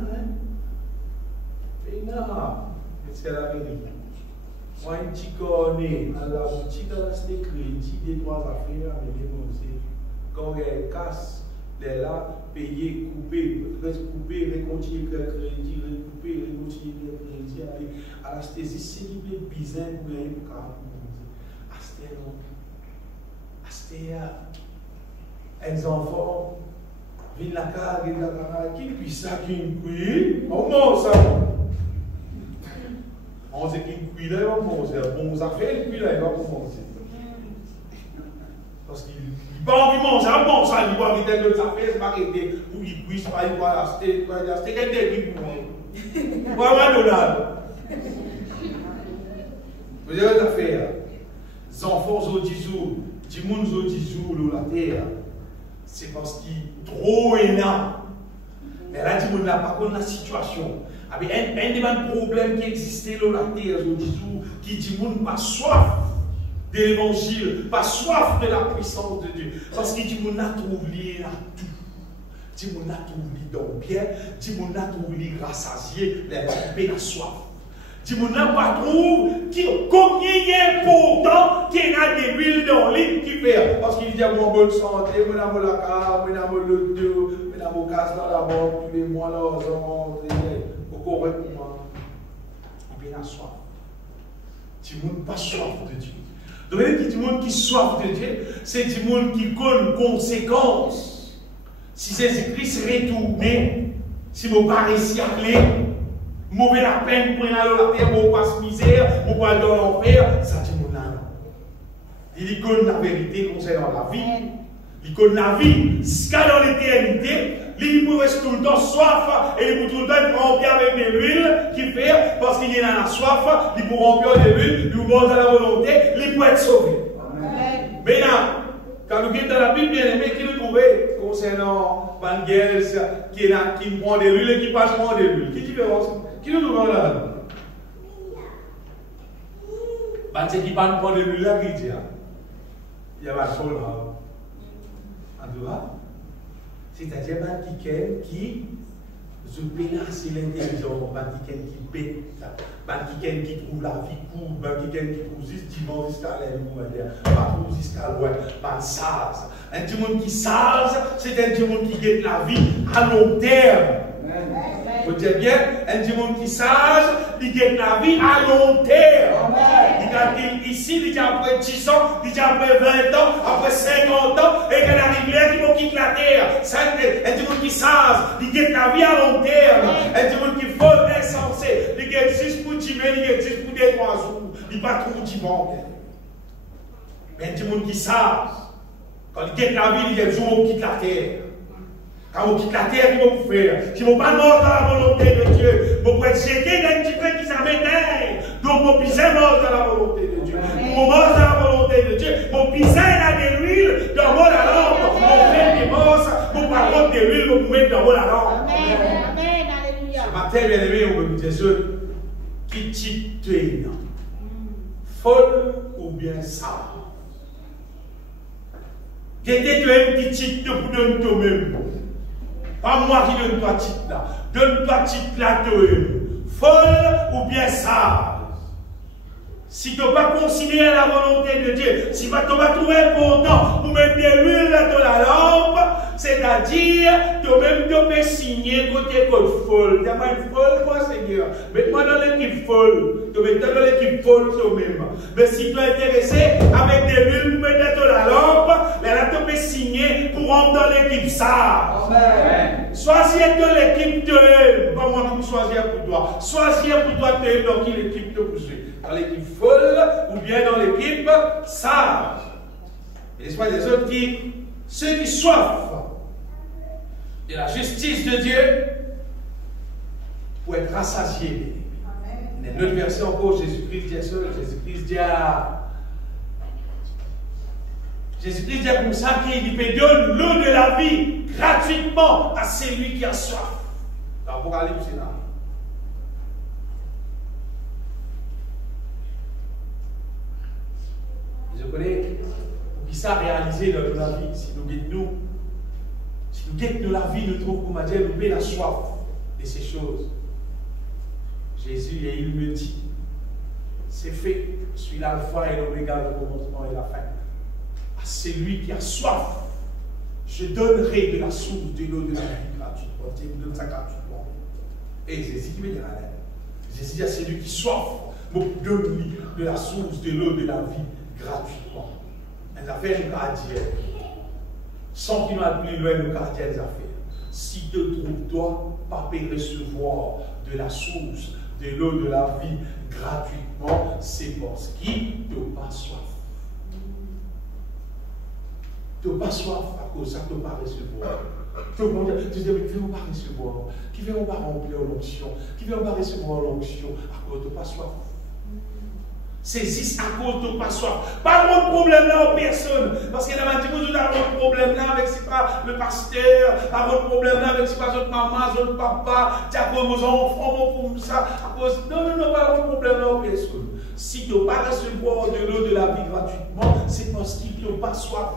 c'est la vérité. Moi, un petit cornet, à la boutique, c'était crédit, des trois affaires, mais démonter. Quand elle casse, elle est là, payer, couper, recontinuer le crédit, recouper, recontinuer le crédit, avec anesthésie, c'est qui est bizarre pour gagner pour 40 000. c'est un enfant, viennent la carte, viennent la carte, qui puis ça, qui cuit, on mange ça. On sait qu'il cuit là, on mange ça. Bon, ça fait, il cuit là, il va manger. Parce qu'il n'a pas envie de manger, il mange ça, il va envie de ça fait, c'est pas arrêter. Ou il cuit, pas, il va l'acheter, quelqu'un qui pour moi. Pas mal de là. Vous avez des affaires. Les enfants au 10 jours, les gens au 10 jours, la terre, c'est parce qu'il est trop énorme. Mais là, les gens n'a pas connu la situation. Un des problèmes qui existait dans la terre au 10 jours, qui dit que les gens pas soif de l'évangile, pas soif de la puissance de Dieu. Parce qu'il dit que les gens trouvé là tout. Les gens trouvé dans le bien, les gens trouvé rassasié, les gens la soif. Si vous n'avez pas trouvé combien il est important qu'il y a des huiles dans l'île qui fait. Parce qu'il dit à mon bonne santé, mon amour la carte, mon amour le Dieu, mon amour casse dans la banque, tous les mois, là, au corps pour moi. Il y a soif. Si vous n'avez pas soif de Dieu. Donc, il y a des gens qui soif de Dieu, c'est des gens qui connaissent les conséquences. Si Jésus-Christ retourné, si vous n'avez pas réussi à aller, mauvais la peine pour aller à la terre, pour passe misère, pour aller dans l'enfer, ça dit mon âme. Il connaît la vérité concernant la vie. Il connaît la vie jusqu'à dans l'éternité. Il peut rester tout le temps soif et il peut tout le temps remplir avec de l'huile qui fait parce qu'il est dans la soif, il peut remplir de l'huile, il peut à la volonté, il peut être sauvé. Mais là, quand nous sommes dans la Bible, bien aimé, qui nous trouvait concernant Van Gels qui prend de l'huile et qui passe prendre de l'huile. Qui différence? Qui nous trouve là? C'est qui pas prendre de l'huile là, qui dit? Il y a pas de sol là. En tout cas, c'est-à-dire qui se pénasse l'intelligence, qui bête, qui trouve la vie courte, qui trouve juste dimanche jusqu'à l'air, pas trouve jusqu'à loin, sage. Un dimanche qui sage, c'est un dimanche qui gagne la vie à long terme. Vous dites bien, un dimanche qui sage, il gagne la vie à long terme. Ici, il dit après 10 ans, il dit après 20 ans, après 50 ans, et quand arrive là, il quitte la terre. Un dimanche qui sage, il gagne la vie à long terme. Un dimanche qui vole insensé, il gagne 6 pour 10 000, il gagne 6 pour 2-3 jours. Il ne pas trop dimanche. Mais un dimanche qui sage, quand il gagne la vie, il gagne le jour où il quitte la terre. Quand on quitte la terre, ils vont faire. Si on ne pas mort dans la volonté de Dieu, on peut être jeté dans un petit peu qui s'améteint. Donc, on pisse mort dans la volonté de Dieu. On mange dans la volonté de Dieu. On pisse dans de l'huile dans la lampe. On fait des morses, on va prendre de l'huile, on met dans la lampe. Amen. Alléluia. Ce matin, bien aimé, on peut dire ceux qui t'y folle ou bien sage. Qu'est-ce que tu as pour donner toi-même? Pas moi qui donne toi titre là. Donne-toi titre là toi-même. Folle ou bien sage. Si tu n'as pas considéré la volonté de Dieu, si tu n'as pas trouvé important pour mettre de l'huile dans la lampe, c'est-à-dire, toi-même tu peux signer côté code folle. Tu n'as pas une folle, toi, Seigneur. Mets-moi dans l'équipe folle. Tu mets dans l'équipe folle toi-même. Mais si tu es intéressé avec de l'huile pour mettre dans la lampe, là, tu peux signer pour rentrer dans l'équipe sage. Choisis de l'équipe de pas moi qui choisir pour toi. Choisis pour toi de dans qui l'équipe te pousse. Dans l'équipe folle ou bien dans l'équipe sage. Et l'espoir des autres qui, ceux qui soifent de la justice de Dieu pour être rassasiés. Une autre version encore, Jésus-Christ dit seul, Jésus-Christ dit comme ça qu'il peut donner l'eau de la vie gratuitement à celui qui a soif. L'Apocalypse c'est là. Je connais pour qui ça réalisé dans la vie. Si nous guettons la vie, nous trouvons comme Dieu, nous met la soif de ces choses. Jésus, et il me dit, c'est fait, je suis l'alpha et l'oméga, le commencement et la fin. À celui qui a soif, je donnerai de la source de l'eau de la vie gratuitement. Dieu me donne ça gratuitement. Et Jésus qui me dit, Jésus dit à celui qui soif, me donne de la source de l'eau de la vie gratuitement. Les affaires nous cardiaques. Sans qu'il nous aille plus loin, nous cardiaques les affaires. Si te trouves-toi, pas recevoir de la source, de l'eau de la vie gratuitement, c'est parce qu'il te pas soif. Tu n'as pas soif à cause de ça, tu n'as pas recevoir. Tu dis, mais qui ne va pas recevoir? Qui ne va pas remplir l'onction? Qui ne va pas recevoir l'onction à cause de pas soif? Saisis à cause de pas soif. Pas de problème là en personne. Parce qu'il y a un petit peu de problème là avec c'est pas le pasteur, pas de problème là avec c'est pas votre maman, votre papa, tu as comme vos enfants, comme ça. À cause... Non, pas de problème là en personne. Si tu n'as pas recevoir de l'eau de la vie gratuitement, c'est parce qu'il ne t'a pas soif.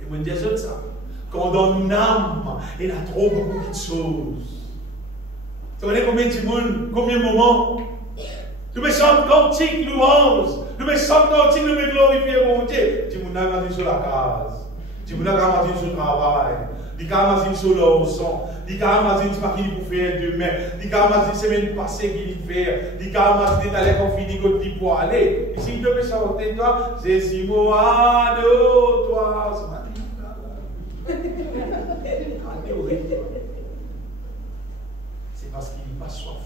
Et moi, je dis ça. Quand dans une âme, il y a trop beaucoup de choses. Tu connais combien de monde, combien de moments? Nous me sommes cantiques, louanges. Nous me sommes cantiques, nous me glorifions, mon Dieu. Tu m'as dit sur la case. Tu m'as dit sur le travail. Tu m'as dit sur l'orson. Tu m'as dit pas qu'il faut faire demain. Tu m'as dit semaine passée qu'il faut faire. Tu m'as dit d'aller qu'on finit côté pour aller. Ici, tu peux chanter, toi. C'est Simoa de toi. C'est parce qu'il n'est pas soif.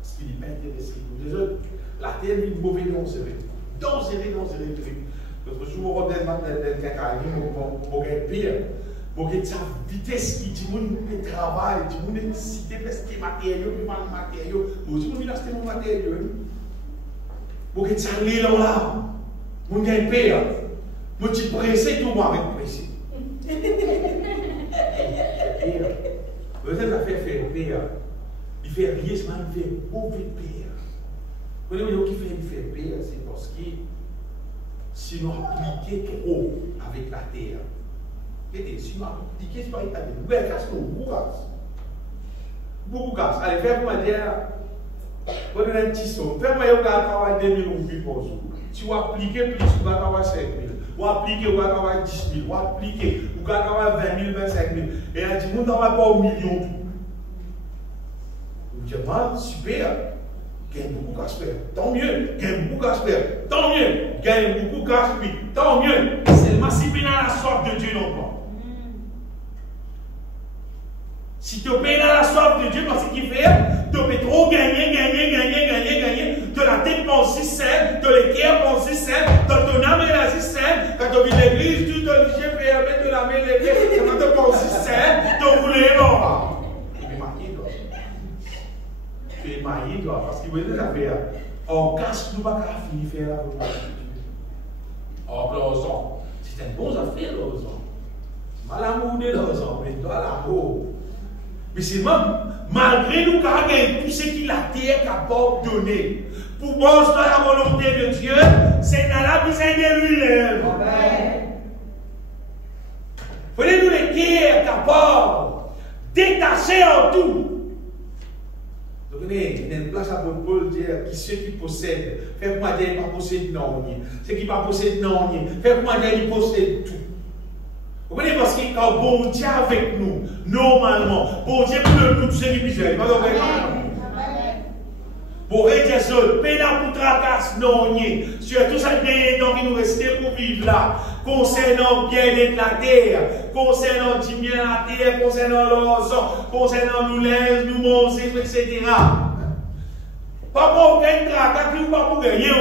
Parce qu'il n'est pas intéressé pour les autres. La terre est une mauvaise danserie. Danserie. L'autre jour, je me rends compte que pire. Pour que sa vitesse qui dit mon travail, dit mon nécessité parce que matériaux, puis mal matériaux. Pour que je acheter mon matériau. Pour que ça lit là. Mon gagne pire. Mon petit pressé, tout le monde avec pressé. Vous avez fait pire. Il fait rien, il fait mauvais pire. Vous voyez ce qui fait pire, c'est parce que si nous appliquons trop avec la terre, si nous appliquons sur la terre, nous avons beaucoup de gaz. Allez, fais-moi dire, vous avez un petit saut, fais-moi un travail 2000 roupies par jour. Si vous appliquez plus, vous allez avoir 5 000. Vous appliquez, vous allez avoir 10 000. Vous appliquez, vous allez avoir 20 000, 25 000. Et on dit, vous n'avez pas au million. Vous dites, super. Gagne beaucoup d'espère. Tant mieux. Gagne beaucoup d'espère. Tant mieux. Gagne beaucoup d'esprit. Tant mieux. Seulement si tu as la soif de Dieu, non pas. Si tu es dans la soif de Dieu, parce qu'il fait, tu peux trop gagner, de la tête pensée saine, de l'équerre pensée saine, de ton âme et la saine. Quand tu vis l'église, tu te dis, je vais mettre de la main l'église, quand tu penses saine, tu roules non. Tu es marié, toi, parce qu'il veut dire l'affaire. On casse, nous pas finir faire la volonté de Dieu. Oh, l'oison. C'est une bonne affaire, l'oison. Mal amour de l'oison, mais toi, l'amour. Mais c'est même, malgré nous, car tout ce qu'il a été capable de donner, pour montrer la volonté de Dieu, c'est dans la besoin de lui-même. Voyez-nous les qui est capable, détaché en tout. Donc, il y a une place à Paul dire qui ceux qui possèdent, faites-moi dire qu'il ne possède non. Ceux qui ne possèdent non, faites-moi dire qu'ils possèdent tout. Vous comprenez, parce que quand bon Dieu avec nous, normalement, bon Dieu pour nous, tout ce qui est bizarre. Pour dire ça, pénal pour tracasse, non, sur tout ça qui nous reste pour vivre là, concernant bien-être la terre, concernant bien la terre, concernant l'oiseau, concernant nous l'air, nous manger, etc. Pas pour aucun tracas qui ou pas pour gagner.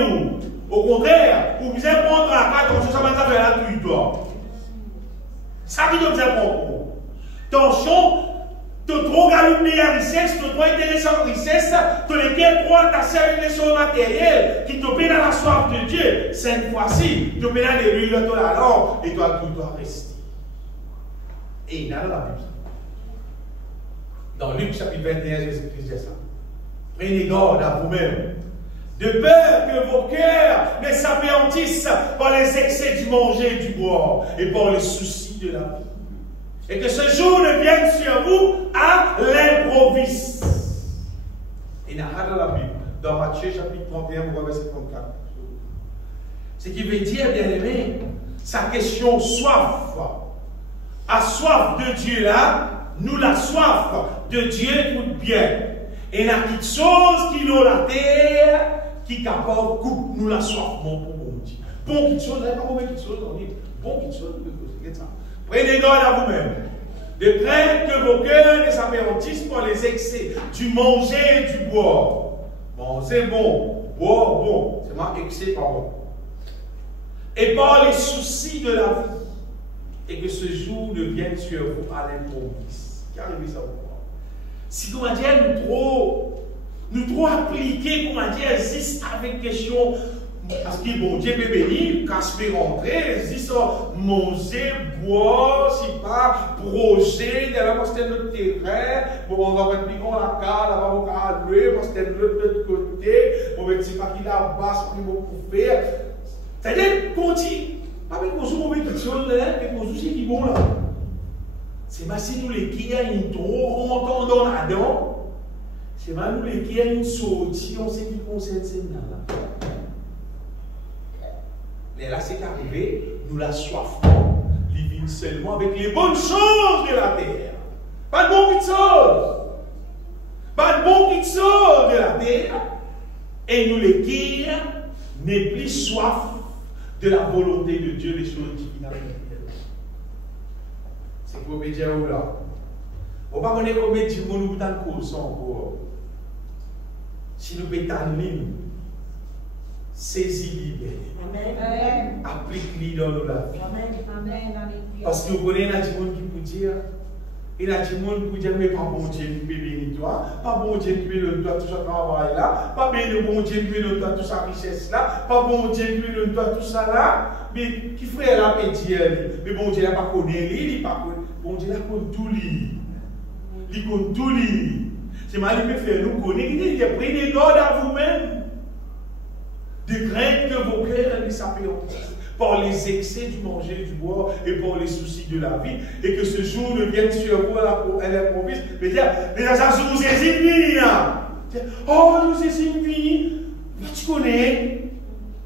Au contraire, vous pouvez prendre un tracas comme ça va faire la territoire. Ça qui nous apprend. Attention, tu as trop galopé la richesse, tu as trop intéressé à la richesse, tu as lesquels trop attaché avec les choses matérielles qui te met dans la soif de Dieu. Cette fois-ci, tu mets dans l'huile de la lampe et toi, tout doit rester. Et il y a dans la Bible. Dans Luc chapitre 21, Jésus-Christ dit ça. Prenez garde à vous-même, de peur que vos cœurs ne s'anéantissent par les excès du manger et du boire et par les soucis de la vie. Et que ce jour ne vienne sur vous à l'improviste. Il y a dans la Bible, dans Matthieu chapitre 31, verset 34. Ce qui veut dire, bien aimé, sa question soif. À soif de Dieu là, nous la soif de Dieu écoute bien. Et la petite chose qui nous la terre, qui capable coupe nous la soif pour bon Dieu. Bon quelque chose, pas mauvais quelque chose, on dit bon quelque chose, prenez garde à vous-même. De crainte que vos cœurs ne s'apérantissent par les excès du manger et du boire. Manger bon, boire bon, c'est moi excès pas bon. Et par les soucis de la vie. Et que ce jour ne vienne sur vous à l'improviste. Qu'arrive ça vous? Si comment dire, nous trop appliqués, comment dire, juste avec question, parce que bon Dieu peut bénir, quand je peux rentrer, juste manger, boire, si pas, projet, d'aller passer notre terrain, bon, on va mettre la carte, on va louer, passer de l'autre côté, on va dire pas qu'il a basse, qu'on va faire. C'est-à-dire, continue. Pas que vous mauvais quelque chose là, mais vous aussi qui bon là. C'est pas si nous les qui a une trop rentrant dans la dent. C'est pas nous les qui a une sortie, on sait qui concerne ces là. Mais là, c'est arrivé, nous la soifons, les vins seulement avec les bonnes choses de la terre. Pas de bonnes choses. Pas de bonnes choses de la terre. Et nous les qui n'est plus soif de la volonté de Dieu, les choses divines avec elle. C'est pour me dire là. On ne va pas connaître combien de gens nous dans le courson pour. Si nous pétons ligne, saisis-les. Amen. Applique-les dans nos la vie. Amen. Parce que vous connaissez des gens qui peut dire, il y a des gens qui peut dire, mais pas bon Dieu qui peut bénir toi, pas bon Dieu qui peut donner toi tout ce travail là, pas bon Dieu qui peut donner toi toute sa richesse là, pas bon Dieu qui peut donner toi tout ça là, mais qui ferait la dire, mais bon Dieu n'a pas connu, il n'a pas connu, bon Dieu n'a connu tout lui. Il compte tout lui. C'est mal il peut faire nous connaître, il est prenez garde à vous-même. De crainte que vos cœurs ne s'apérantissent par les excès du manger, du boire et par les soucis de la vie, et que ce jour ne vienne sur vous à l'improviste. Mais dire, mais ça nous est fini là. Oh, nous est fini. Tu connais.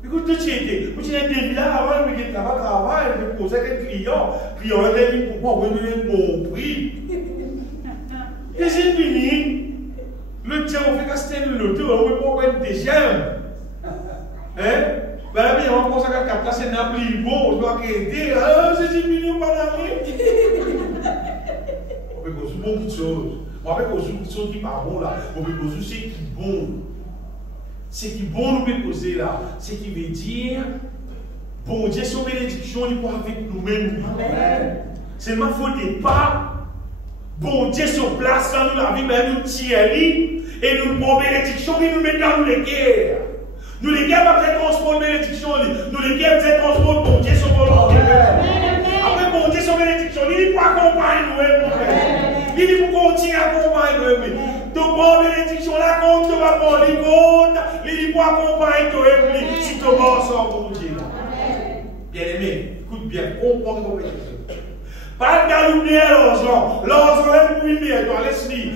Écoute, tu étais. Tu étais là avant, mais tu travailles, travail, tu posais un client. Client, il a dit pourquoi on veut donner un bon prix. Et c'est fini. Le tien, on fait caster le loto, on veut pas être des gemmes. Hein? Ben là, on pense à quelqu'un, c'est un plus bon, on doit aider. Ah, c'est fini, on va aller. On peut poser beaucoup de choses. On peut poser beaucoup de choses qui ne sont pas bonnes là. On peut poser ce qui est bon. Ce qui est bon, nous peut poser là. Ce qui veut dire, bon Dieu, son bénédiction, il peut avec nous-mêmes. Seulement, il faut des pas. Bon Dieu sur place dans la vie, mais nous tirons et nous bon bénédiction, et nous mettons dans les guerres. Nous les guerres, pas peut-être transport bénédiction, nous les guerres, peut-être transport bon Dieu sur volonté. Après bon Dieu sur bénédiction, il dit pour accompagner nous, il dit pour continuer à accompagner nous. Donc bon bénédiction, la compte, tu vas prendre les comptes, il dit pour accompagner nous, si tu vas sans bon Dieu. Bien aimé, écoute bien, comprends nos bénédictions. Pas de galouper l'argent. L'argent est pour lui, toi, laisse-lui.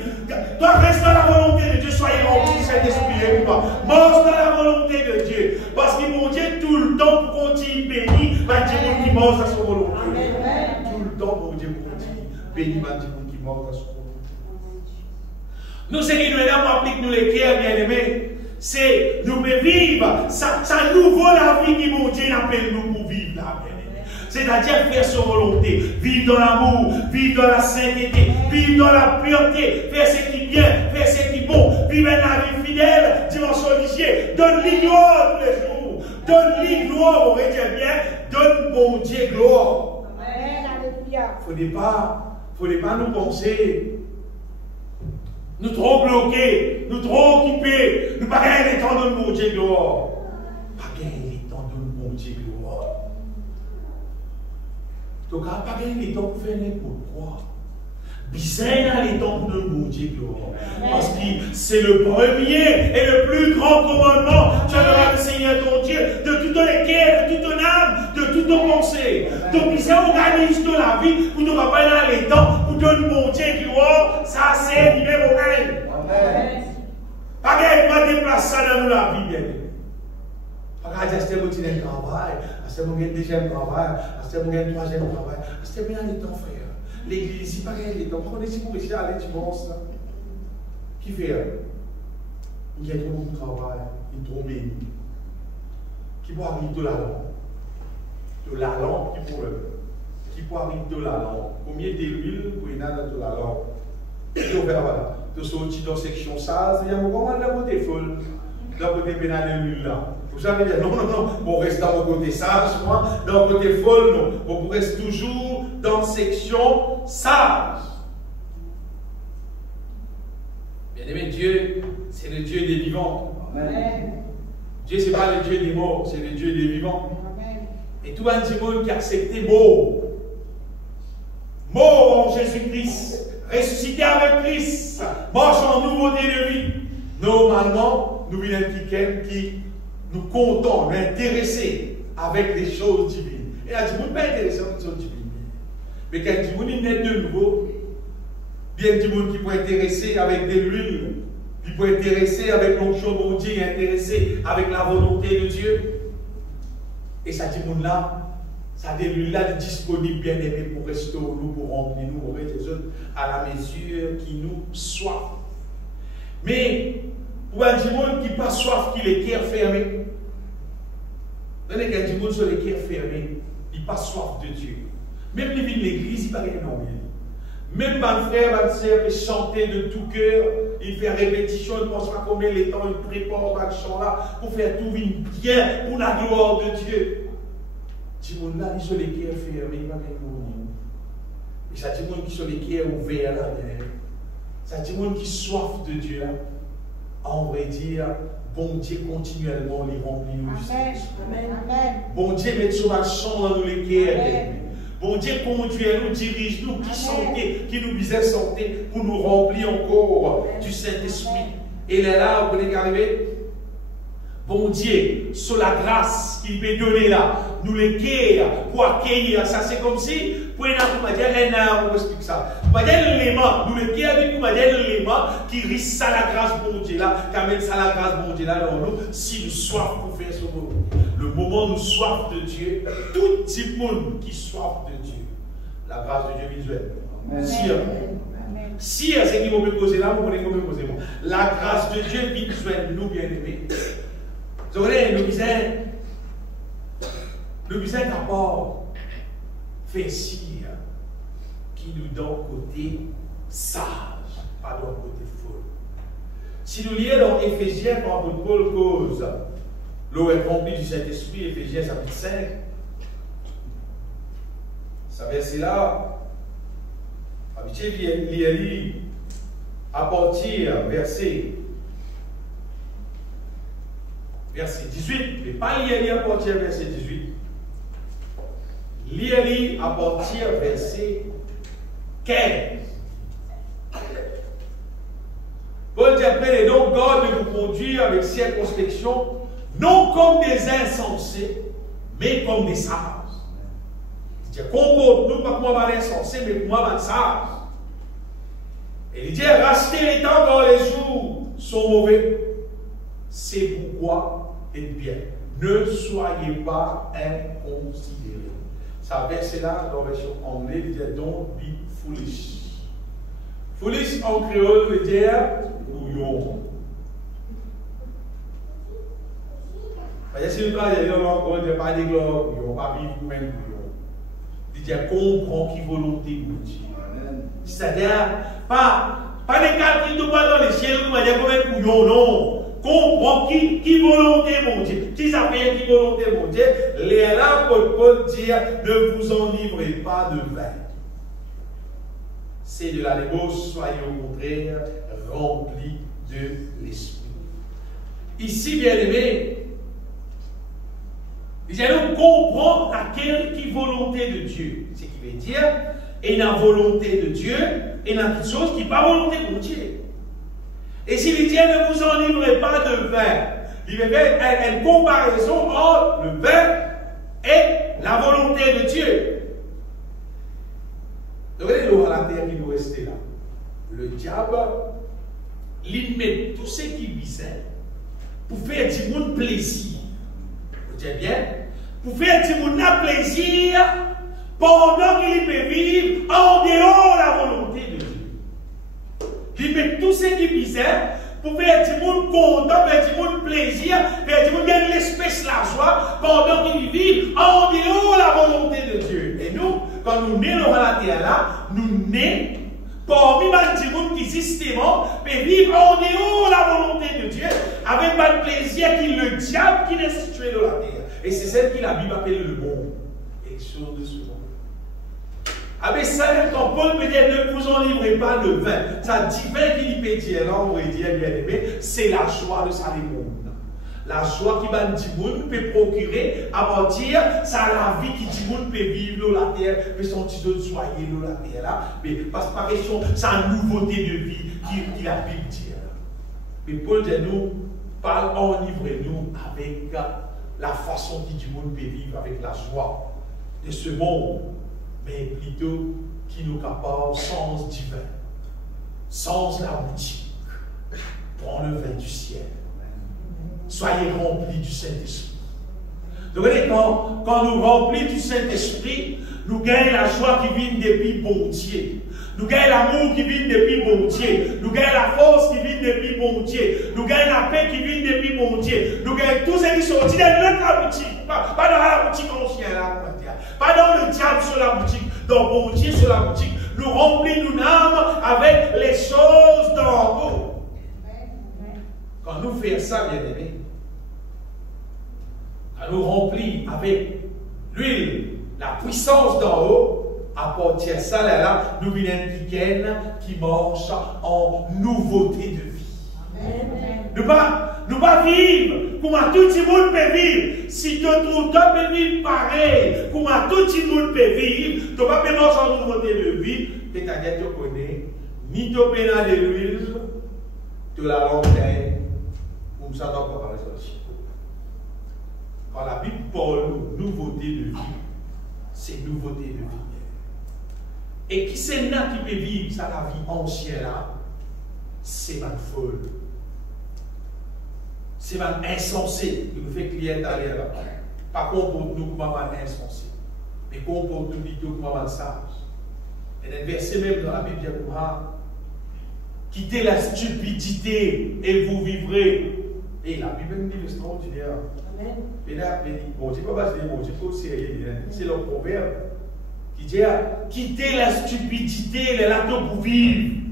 Toi, reste dans la volonté de Dieu, soyez remplis de Saint-Esprit et toi. Marche dans la volonté de Dieu. Parce qu'il mon Dieu, tout le temps, pour continuer béni, va dire qui marche à son volonté. Tout le temps, mon Dieu, pour continuer béni, va dire qui marche à son volonté. Nous, ce qui nous aide à appliquer nous les cœurs, bien aimés, c'est nous vivre. Ça nous vaut la vie qui mon Dieu appelle nous pour vivre là, bien. C'est-à-dire faire sa volonté, vivre dans l'amour, vivre dans la sainteté, vivre dans la pureté, faire ce qui est bien, faire ce qui est bon, vivre la vie fidèle, dimension religieux, donne-lui gloire tous les jours, donne-lui gloire, on va dire bien, donne bon Dieu gloire. Il ne faut pas nous penser, nous trop bloqués, nous trop occupés, nous pas gagner le temps de bon Dieu gloire. Pas gagner le temps de bon Dieu gloire. Donc, on n'a pas gagné les temps pour faire n'importe quoi. Bizarre les temps pour donner mon Dieu gloire. Parce que c'est le premier et le plus grand commandement. Tu aimeras le Seigneur ton Dieu de tout ton cœur, de toute ton âme, de toute ton pensée. Donc, bizarre organise toute la vie pour ne pas aller les temps pour donner mon Dieu gloire. Ça, c'est numéro 1. Amen. Pas gagner déplacer ça dans la vie, bien. Pas gagner c'est mon petit travail. C'est mon deuxième travail, c'est mon troisième travail, c'est bien les temps, frère. L'église, c'est pas les temps. Quand on est ici pour essayer d'aller dimanche, qui fait? Il y a trop beaucoup de travail, il est trop béni. Qui peut arriver de là-bas? de la lampe qui peut arriver de la lampe. Combien d'huile pour y avoir de la lampe? Et on verra voilà. De sortir dans la section ça, il y a un moment de la côté folle, de la côté pénal de l'huile là. Vous savez dire non, on reste dans le côté sage, dans le côté folle, non. On reste toujours dans la section sage. Bien aimé, Dieu, c'est le Dieu des vivants. Amen. Dieu, ce n'est pas le Dieu des morts, c'est le Dieu des vivants. Amen. Et tout un monde qui a accepté mort en Jésus-Christ, ressuscité avec Christ, marche en nouveauté de vie. Normalement, nous venons quelqu'un qui nous comptons, nous intéressés avec les choses divines. Et là, tu ne peux pas intéresser avec les choses divines. Mais quand tu es né de nouveau, bien du monde qui peut intéresser avec de l'huile, qui peut intéresser avec l'onction de Dieu, intéressé avec la volonté de Dieu. Et ça dit monde là, ça dit l'huile là est disponible bien aimé pour restaurer nous, pour remplir nous, pour les autres à la mesure qui nous soif. Mais pour un monde qui n'a pas soif, qui les cœurs fermés, donnez qu'un monde sur les cœurs fermés, il n'a pas soif de Dieu. Même les villes de l'église, il n'y a pas rien en vie. Même mon frère, ma soeur, il chanter de tout cœur, il fait répétition, il ne pense pas combien les temps, il prépare ce chant-là pour faire tout bien pour la gloire de Dieu. Dis-moi là, il sont les cœurs fermés, il va rien en et ça dit monde qui sont les cœurs ouverts là, ça dit monde qui soif de Dieu là. En vrai dire, bon Dieu continuellement les remplit nous. Amen. Bon Dieu met sur la chambre dans nous les cœurs. Bon Dieu conduit, nous dirige, nous qui santé, qui nous disait santé, pour nous remplir encore du Saint-Esprit. Et là, vous pouvez arriver. Bon Dieu, sur la grâce qu'il peut donner là, nous les cœurs pour accueillir. Ça, c'est comme si, pour dire, on explique ça. Pour dire l'élément, nous les cœurs, pour dire l'élément qui risque ça la grâce bon Dieu là, qui amène ça la grâce bon Dieu là dans nous, si nous soif pour faire ce moment. Le moment où nous soif de Dieu, tout petit monde qui soif de Dieu, la grâce de Dieu visuelle. Si c'est qui vous poser là, vous pouvez me poser moi. La grâce de Dieu visuelle, nous bien aimés. Vous voyez, le bizarre d'abord fait si qui nous donne côté sage, pas dans côté faux. Si nous lisons dans Éphésiens, quand Paul cause, l'eau est remplie du Saint-Esprit, Éphésiens chapitre 5, ça verset là, habitué lire à partir verset 18, mais pas lire à partir verset 18. Lire à partir verset 15. Paul dit après, et donc God de vous conduire avec circonspection, non comme des insensés, mais comme des sages. Il dit, comporte-nous pas comme un insensé, mais comme un sage. Et il dit, rachetez les temps quand les jours sont mauvais. C'est pourquoi, et bien, ne soyez pas inconsidérés. Ça verset là, dans la version anglaise, il dit, don't be foolish. Foolish en créole veut dire bouillon. Si nous travaillons dans l'encore, il n'y a pas de gloire, il n'y a pas de vie pour même bouillon. Il dit, comprends qui volonté de Dieu. C'est-à-dire, pas des calculs de pas dans les ciels, nous allons dire comme bouillon, non. Comprends qui volonté mon Dieu. Qui s'appelle qui volonté mon Dieu. Là, Paul dit, ne vous enivrez pas de vin. C'est de la débauche, soyez au contraire remplis de l'esprit. Ici, bien aimé, nous allons comprendre laquelle qui volonté de Dieu. Ce qui veut dire, et la volonté de Dieu, et la toute chose qui n'est pas volonté de Dieu. Et s'il dit, ne vous enivrez pas de vin, il va faire une comparaison entre le vin et la volonté de Dieu. Vous voyez l'eau à la terre qui nous restait là. Le diable, il met tout ce qui visait pour faire du monde plaisir. Vous dites bien? Pour faire du monde plaisir pendant qu'il peut vivre en dehors de la volonté de Dieu. Il met tout ce qui visait pour pour faire du monde content, faire du monde plaisir, faire du monde gagner l'espèce la joie, pendant qu'ils vivent en dehors de la volonté de Dieu. Et nous, quand nous nés dans la terre là, nous nés parmi les gens qui justement peuvent vivre en dehors de la volonté de Dieu, avec le plaisir qui le diable qui est situé dans la terre. Et c'est celle qui la Bible appelle le monde. Et les choses de ce monde. Avec ça, quand Paul peut dire ne vous en livrez pas de vin, ça dit vin qui peut dire, là on va dire bien aimé, c'est la joie de ça les mondes. La joie qui va dire peut procurer à partir, ça la vie qui dit peut vivre dans la terre, peut sentir de soyer dans la terre là, mais parce que par question, c'est une nouveauté de vie qui la Bible dit. Mais Paul dit nous, parle enivrez-nous avec la façon qui du monde peut vivre, avec la joie de ce monde, mais plutôt qui nous capable sens divin, sans la boutique, prends le vin du ciel. Soyez remplis du Saint-Esprit. Donc, quand nous remplissons du Saint-Esprit, nous gagnons la joie qui vient depuis bon Dieu. Nous gagnons l'amour qui vient depuis bon Dieu. Nous gagnons la force qui vient depuis bon Dieu. Nous gagnons la paix qui vient depuis bon Dieu. Nous gagnons tout ce qui sont sortis de notre boutique. Pas dans la boutique ancienne, là, pas dans le diable sur la boutique, dans bon Dieu sur la boutique. Nous remplissons nos âmes avec les choses d'en haut. Quand nous faisons ça, bien aimé, quand nous remplissons avec l'huile, la puissance d'en haut, à partir de ça, là, nous venons impliquer qui marche en nouveauté de vie. Nous ne pas vivre comme tout le monde peut vivre. Si tu peux vivre pareil, comme tout le monde peut vivre, tu ne peux pas marcher en nouveauté de vie, c'est-à-dire que tu connais, ni tu peux dans de l'huile, de la lanterne, comme ça, dans la résolution. Quand la Bible parle de nouveauté de vie, c'est nouveauté de vie. Et qui c'est là qui peut vivre ça, la vie ancienne là? C'est ma folle. C'est ma insensé qui nous fait client aller là. Pas comporte nous comme un insensé, mais comporte nous plutôt comme un sage. Et dans le verset même dans la Bible, il y a comme quittez la stupidité et vous vivrez. Et la Bible nous dit l'extraordinaire. Amen. Et là, bon, je ne sais pas si bon, c'est le proverbe qui dit quittez la stupidité, les latos pour vivre.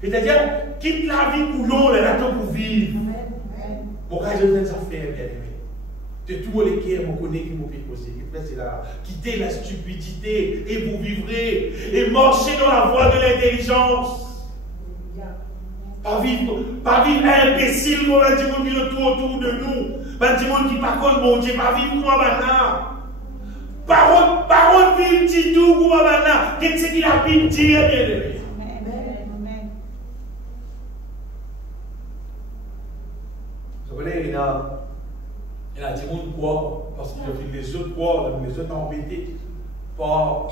C'est-à-dire, quitte la vie pour l'eau, les latos pour vivre. Bon, quand je fais ça, bien aimé. De tout le qui me connaît, qui me fait causer. Quittez la stupidité et vous vivrez. Et marchez dans la voie de l'intelligence. Pas vivre imbécile comme un petit monde qui est autour de nous. Un petit monde qui pas contre mon Dieu. Pas vivre comme un banana. Parole vivre du tout comme un banana. Qu'est-ce qu'il a pu dire? Amen. Vous voyez, il y a des gens qui croient, parce que les autres croient, les autres embêtés par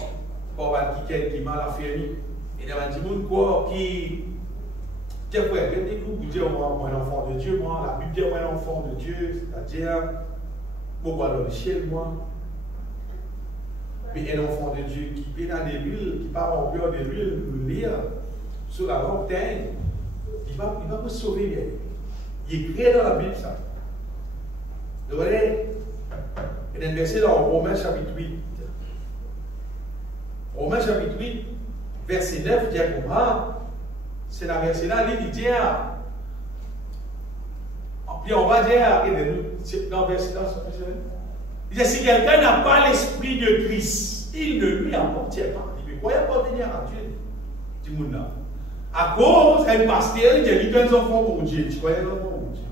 qui m'a la fermé. Il y a des gens qui croient qui. Tiens, frère, regardez que vous dites, moi, un enfant de Dieu, moi, la Bible dit, moi, un enfant de Dieu, c'est-à-dire, moi, dans le ciel, moi. Mais un enfant de Dieu qui vient dans des villes, qui part en peur de l'huile, nous lire sur la lanterne, il va vous sauver bien. Il est créé dans la Bible, ça. Vous voyez, il y a un verset dans Romains chapitre 8. Romains chapitre 8, verset 9, dit comment? C'est la verset là, il dit, puis on va dire, dans verset là, il dit, si quelqu'un n'a pas l'esprit de Christ, il ne lui appartient pas. Il ne croit appartenir à Dieu. Du monde là. À cause d'un pasteur, il dit, il a des enfants pour Dieu. Tu crois des enfants pour Dieu.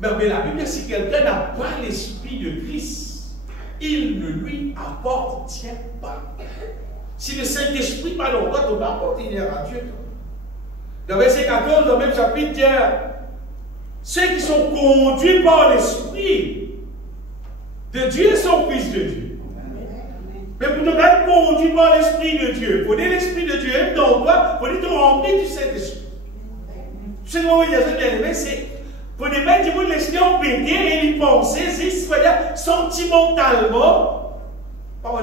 Mais la Bible dit, si quelqu'un n'a pas l'esprit de Christ, il ne lui appartient pas. Si le Saint-Esprit pas dans toi, tu ne vas pas appartenir à Dieu. Dans verset 14, dans le même chapitre, dit, ceux qui sont conduits par l'Esprit de Dieu sont fils de Dieu. Mais pour te être conduit par l'Esprit de Dieu, il faut dire l'Esprit de Dieu est dans toi, il faut dire te remplir du Saint-Esprit. Ce que vous voyez, c'est pour ne mettre du monde l'esprit en pété et y penser, c'est sentimentalement, pas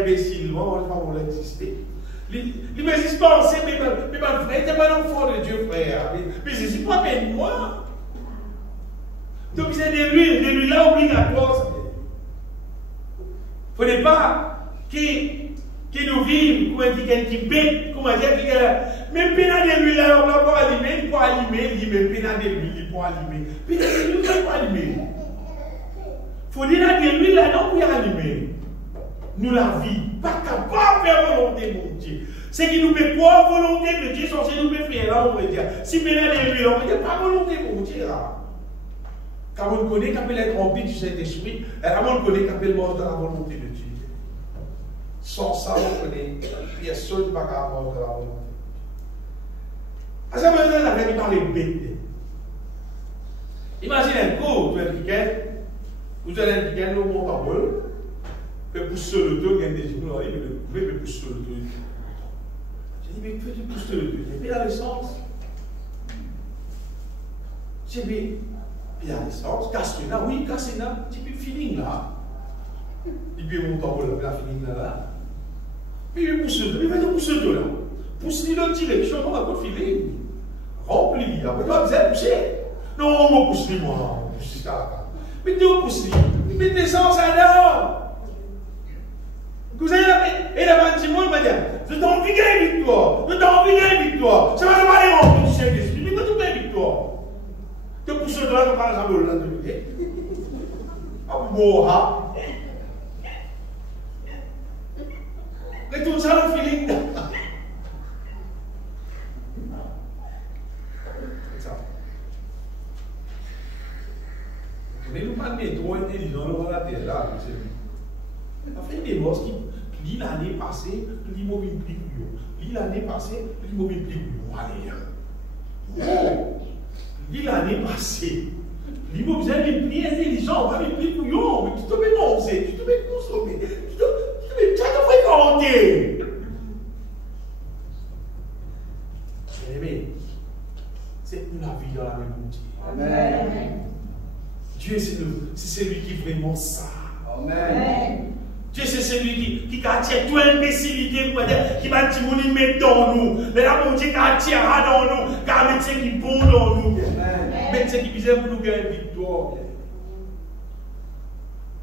imbécilement, on va l'exister. Il peux juste penser, mais mon frère, tu n'es pas l'enfant de Dieu, frère. Mais je ne suis pas bien moi. Donc c'est de l'huile là obligatoire. Il ne faudrait pas que nous vivions comme quelqu'un qui bête, comment dire, même pénal de l'huile là, on ne va pas allumer, il faut allumer, même pénal de l'huile, il faut allumer. Pénal de l'huile, il faut allumer. Il faut dire que l'huile là, non, pour allumer. Nous la vie, pas capable de faire volonté de Dieu. Ce qui nous fait quoi, volonté de Dieu, c'est nous fait faire là, on va dire. Si pénal de l'huile, on va dire, pas volonté de Dieu là. Car on connaît qu'on peut être rempli du Saint-Esprit, et on connaît qu'on peut mort de la volonté de Dieu. Sans ça, on connaît personne ne va avoir de la volonté. À ce moment-là, on avait parlé bête. Imaginez un coup, vous avez un week-end, vous monte en vol, vous poussez le dos, il y a des genoux, vous pouvez pousser le dos. J'ai dit, mais que tu pousses le dos? J'ai mis la l'essence. J'ai mis. Puis à l'essence, casse-là, oui, casse-là, petit peu feeling là. Il peut monter en haut, la feeling là. Puis il pousse le dos, il va dire pousse le dos là. Pousse-le dans la direction, on va pas feeling. Rempli, après tu vas bien pousser. Non, on va pousser moi, on va pousser ça. Mais tu vas pousser, mais l'essence alors. Vous savez, et là-bas, un petit monde m'a dit, je t'ai envie de victoire, je t'ai envie de victoire. Ça va pas aller remplir du Saint-Esprit, mais tu as victoire. Tu pousses le doigt, tu parles à l'eau là, tu dis. Ah, moha. Mais tout ça, le feeling. C'est ça. Mais nous pas trop intelligents, nous va la terre là, c'est lui. On a fait des bosses qui, l'année passée, l'immobile plus couillon. L'année passée, l'immobile plus couillon. Allez, l'année passée, l'immobilier est plus intelligent, on va être plus couillon, mais tu te mets manger, tu te mets consommer, tu te fréquenter. Bien-aimé, c'est une vie dans la même boutique. Amen. Dieu, c'est celui qui est vraiment ça. Amen. Dieu, c'est celui qui attire toute imbécilité, qui va te mettre dans nous. Mais là, mon Dieu, qui attirera dans nous, car médecin qui est bon dans nous. Médecin qui vise pour nous gagner une victoire.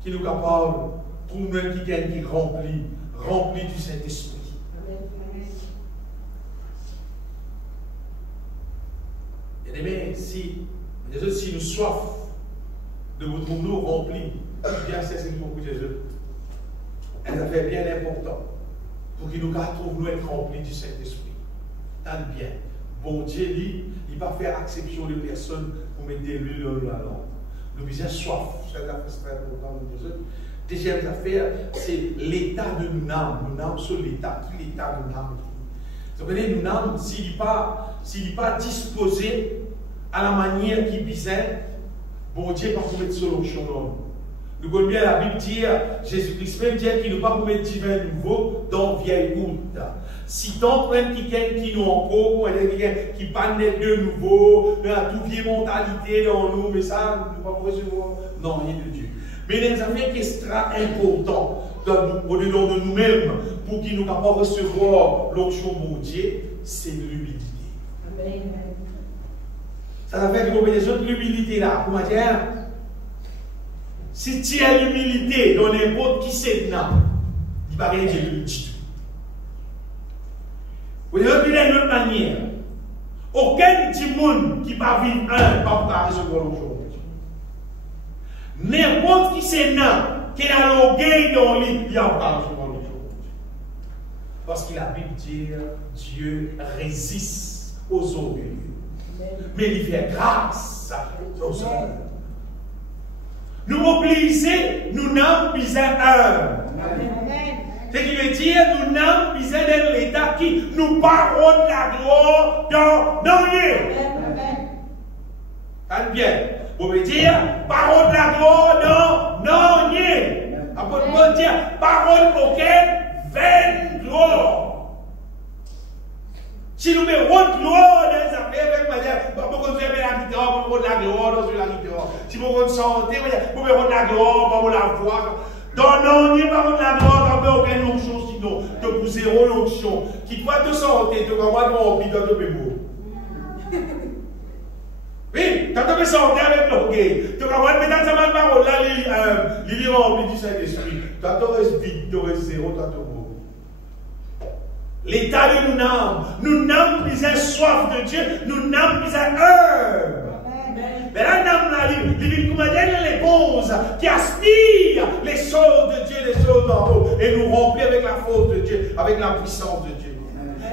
Qui nous capable, pour nous qui gagne, qui rempli du Saint-Esprit. Bien-aimés, si nous soif de vous trouver nous remplis, bien c'est pour Jésus. Un affaire bien important pour qu'il nous trouve nous être remplis du Saint-Esprit. Tant bien. Bon Dieu, il ne va pas faire exception de personne pour mettre de l'huile dans la langue. Nous avons soif. C'est une affaire très importante de Jésus. Deuxième affaire, c'est l'état de nous âmes. Nous âmes sur l'état. Qui est l'état de nous âmes? Vous comprenez, nous âmes, s'il n'est pas disposé à la manière qu'il visait, bon Dieu ne va pas mettre sur l'onction dans nous. Nous connaissons bien la Bible dire, Jésus-Christ même dit qu'il ne va pas mettre divin nouveau dans vieille route. Si tant même quelqu'un qui nous encore, quelqu'un qui parle de nouveau, de la toute vieille mentalité dans nous, mais ça, nous ne pouvons pas recevoir, non, rien de Dieu. Mais les affaires qui extra important au-dedans de nous-mêmes pour qu'ils nous capables de recevoir l'onction de Dieu, c'est l'humilité. Amen. Ça va faire de l'humilité là, comment dire? Si tu as l'humilité dans n'importe qui c'est là, il va rien dire du tout. Vous avez d'une autre manière. Aucun petit monde qui va vivre un, va pas recevoir l'onction. N'importe qui c'est là, qui a l'orgueil dans lui, il va pas recevoir l'onction. Parce que la Bible dit Dieu résiste aux orgueilleux. Mais il fait grâce aux hommes. Nous mobiliser, nous n'avons besoin d'un. Ce qui veut dire, nous n'avons besoin d'un État qui nous parle de la gloire dans rien. Très bien. Vous pouvez dire, parole de la gloire dans rien. Après, vous pouvez dire, parole auquel vaine gloire. Si nous mettons de gloire dans les affaires, avec manière, vous pouvez faire la guitare, vous mettez de la gloire dans la guitare. Si vous mettez santé, vous mettez de la gloire, vous mettez la voix. Dans non, il n'y a pas de la gloire, vous n'avez aucune chose. sinon, tu as zéro l'onction. Qui doit te santé, tu vas remplir dans ton mémoire. Oui, quand tu peux sortir avec l'orgueil, tu vas voir peut-être ça ma parole là, il est rempli du Saint-Esprit. Tu aurais vide, tu aurais zéro, tu aurais mort. L'état de nous n'avons plus un soif de Dieu, nous n'avons plus un heure. Mais là, nous avons les bons qui aspirent les choses de Dieu, les choses d'en haut, et nous remplir avec la force de Dieu, avec la puissance de Dieu.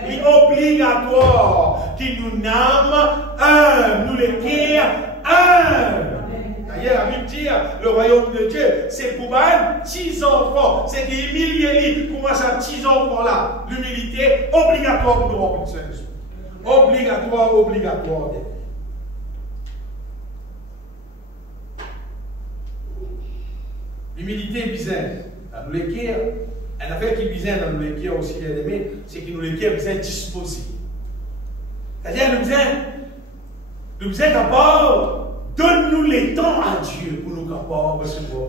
Il est obligatoire qu'il nous nomme nous les quiers D'ailleurs, la Bible dit, le royaume de Dieu, c'est pour un petits enfants. C'est qu'il humilie, pour ces petits enfants-là. L'humilité obligatoire pour nous remplir de Saint-Esprit. Obligatoire. L'humilité est bizarre. Nous les quiers, un affaire qui est bizarre dans nous les quiers aussi, c'est que nous les quiers sont disposés. C'est-à-dire, nous disons d'abord, donne-nous les temps à Dieu pour nous capables recevoir.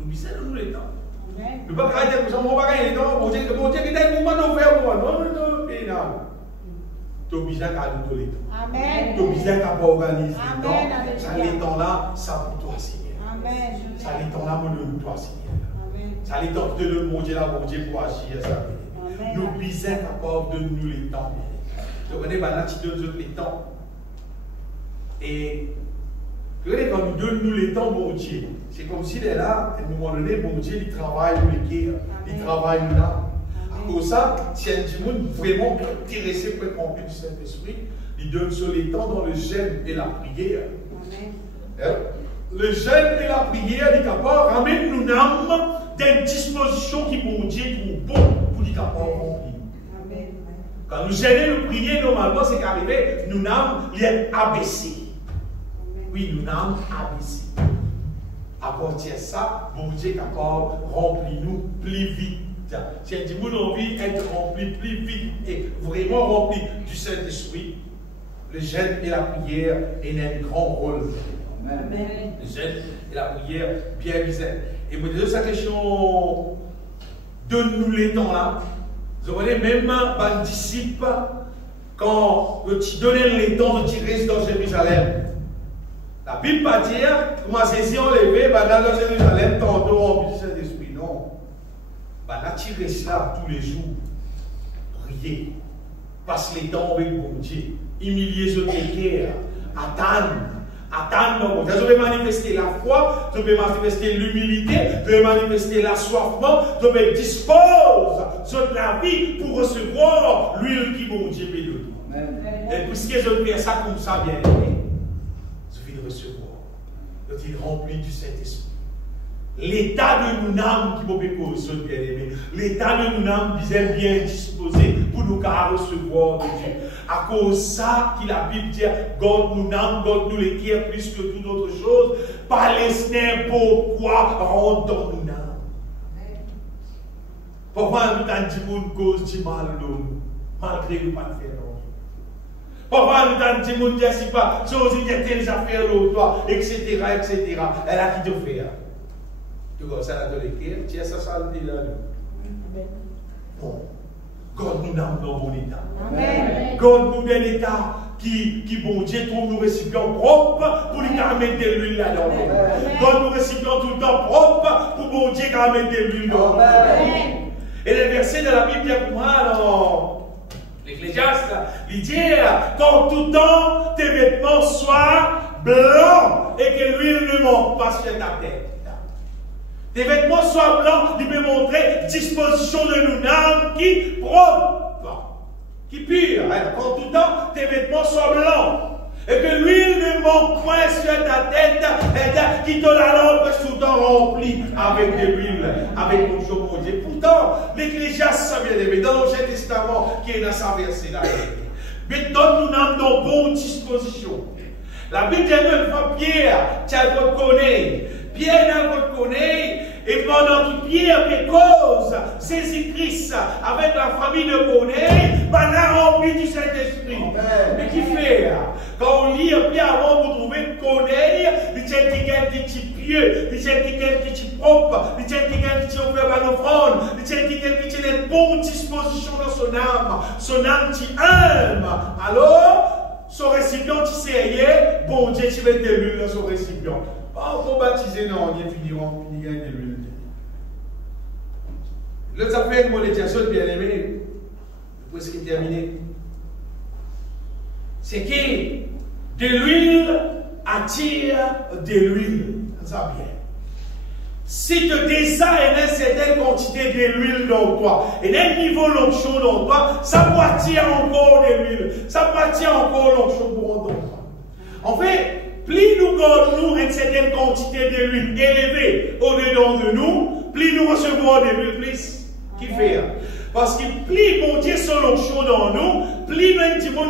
Nous disons, donne-nous les temps. Nous ne pouvons pas dire, nous ne pouvons pas gagner les temps. Bon Dieu, qui t'a dit, comment nous faire pour moi? Non. Tu as besoin qu'à nous donner les temps. Amen. Tu as besoin qu'à organiser les temps. Ça, les temps-là, ça pour toi, Seigneur. Amen. Ça, les temps-là, pour toi, Seigneur. Ça, les temps de le mon Dieu, là, mon Dieu, pour agir. Nous avons besoin capables de nous les temps. Vous connaissez, maintenant, tu donnes les temps. Et quand nous donnons les temps, bon Dieu, c'est comme s'il est là, à un moment donné, bon Dieu, il travaille nous les guerres, il travaille nous là. À cause de ça, si un monde vraiment intéressé pour être rempli du Saint-Esprit, il donne sur les temps dans le jeûne et la prière. Amen. Le jeûne et la prière, les capables, ramènent nous âmes des dispositions qui, bon Dieu, trouve bon pour les capables remplir. Quand nous jeûnons, nous prions, normalement, c'est qu'arrivé, nous n'avons les abaissés. Oui, nous n'avons abaissé. À partir de ça, bon Dieu est capable de remplir nous plus vite. Si un dimanche a envie d'être rempli plus vite et vraiment rempli du Saint-Esprit, le jeûne et la prière ont un grand rôle. Amen. Le jeûne et la prière, bien bizarre. Et vous dites sa question, donne-nous les temps là. Vous voyez, même un disciple, quand tu donnes les temps, tu restes dans Jérusalem. La Bible va dire, comment c'est enlevé, dans Jérusalem, tantôt rempli du Saint-Esprit. Non. Là, tu restes là tous les jours. Prier. Passe les temps avec mon Dieu. Humilier ce cœur. Attendre. Tu peux manifester la foi, tu peux manifester l'humilité, tu peux manifester l'assoiffement, tu peux disposer de la vie pour recevoir l'huile qui mon Dieu fait de toi. Et puisque je fais ça comme ça, bien aimé, je vais recevoir. Je suis rempli du Saint-Esprit. L'état de nous âmes qui m'a cause, bien aimé, l'état de nous âmes bien disposé pour nous recevoir de Dieu. À cause de ça, qui la Bible dit, God nous âmes, God nous les quiert plus que toute autre chose, pas laisse n'importe quoi rentre dans nous âmes. Pourquoi nous avons dit qu'on cause du mal nous, malgré nous pas faire non. Pourquoi nous avons dit qu'on ne dit pas, chose il y a telles affaires l'autre, etc. Elle a qui te fait. Tu vois, ça dans l'écrire, tu as ça le dit là. Bon, God nous donne dans bon état. Amen. God nous donne l'état qui, bon Dieu, trouve nos récipients propres pour lui mettre de l'huile là-dedans. God nous récipients tout le temps propres pour bon Dieu mettre de l'huile là-dedans. Et le verset de la Bible, pour moi, dans l'Ecclésiaste, il dit qu'en tout temps, tes vêtements soient blancs et que l'huile ne manque pas sur ta tête. Tes vêtements soient blancs, il peut montrer disposition de nous âmes qui propre, qui pure. En tout temps, tes vêtements soient blancs. Et que l'huile ne manque point sur ta tête, et qui te la lampe est tout le temps remplie avec de l'huile, avec mon jour, mon Dieu. Pourtant, l'Ecclésiaste, ça vient d'aimer, dans l'Ancien Testament, qui est dans sa verset là. Mais donne nous âmes dans bonne disposition. La Bible dit une fois Pierre, tu as le connaître. Pierre n'a pas connaît, et pendant que Pierre fait cause, Jésus-Christ, avec la famille de Connaît, ben a rempli du Saint-Esprit. Mais qui fait? Quand on lit Pierre avant, vous trouvez Connaît, il dit quelqu'un qui est pieux, il est quelqu'un qui est propre, il est quelqu'un qui est ouvert à l'offrande, il est quelqu'un qui est une bonne disposition dans son âme qui aime. Alors, son récipient qui s'est bon Dieu, tu vas être de l'huile dans son récipient. Pas pour baptiser, non, il finiront, il gagne de l'huile. L'autre affaire, mon éducation bien aimé, pour ce qui est terminé, c'est que de l'huile attire de l'huile. Ça bien. Si tu désires une certaine quantité de l'huile dans toi, et d'un niveau l'onction dans toi, ça peut attirer encore de l'huile. Ça peut attirer encore l'onction pour toi. En fait, plus nous gardons une certaine quantité de l'huile élevée au-dedans de nous, plus nous recevons de l'huile, plus. Qui fait? Parce que plus bon Dieu son l'onction dans nous, plus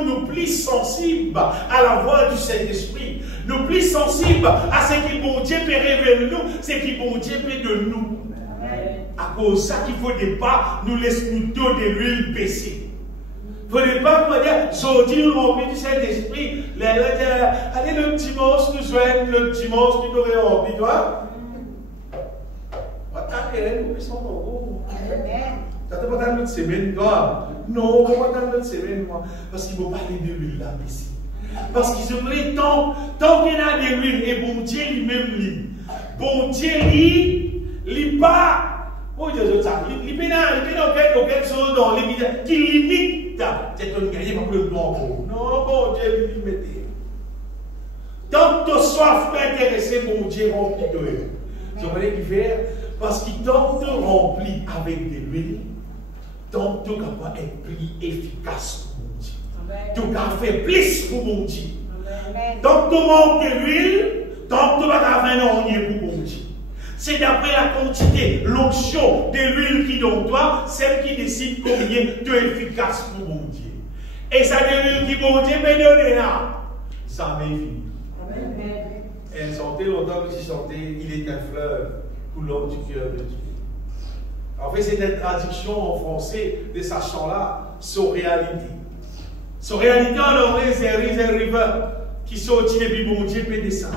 nous plus sensibles à la voix du Saint-Esprit. Nous plus sensibles à ce que bon Dieu peut révéler nous, ce que bon Dieu peut de nous. À cause de ça qu'il ne faut pas nous laisser nous donner de l'huile baisser. Il ne faut pas nous dire, aujourd'hui nous remplis du Saint-Esprit, allez le dimanche nous joignent, le dimanche nous devons remplir, toi. Tu n'as pas dans notre semaine, toi. Non, on va pas dans notre semaine, moi. Parce qu'il faut parler de l'huile là, ici. Parce qu'il se plaît tant qu'il y a de l'huile, et bon Dieu lui-même lit. Bon Dieu lit pas. Oh Dieu, ça, il peut quelque chose dans les qui limite. C'est un gagné par le blanc. Non, bon Dieu lui limite. Tant que tu soif intéressé, bon Dieu remplit de l'huile. Tu vois ce qu'il fait? Parce qu'il tant te remplit avec de l'huile, tant tu vas être plus efficace pour mon Dieu. Tu vas faire plus pour mon Dieu. Tant que tu manques de l'huile, tant que tu vas faire un pour mon Dieu. C'est d'après la quantité, l'onction de l'huile qui est dans toi, celle qui décide combien tu es efficace pour mon Dieu. Et ça de l'huile qui mon Dieu peut donner là. Ça m'est fini. Elle chantait longtemps que j'ai chanté, il est un fleuve coulant du cœur de Dieu. En fait, c'est une traduction en français de sa chant-là, son réalité. Son réalité en anglais, c'est a river qui sortit depuis bon Dieu peut descendre.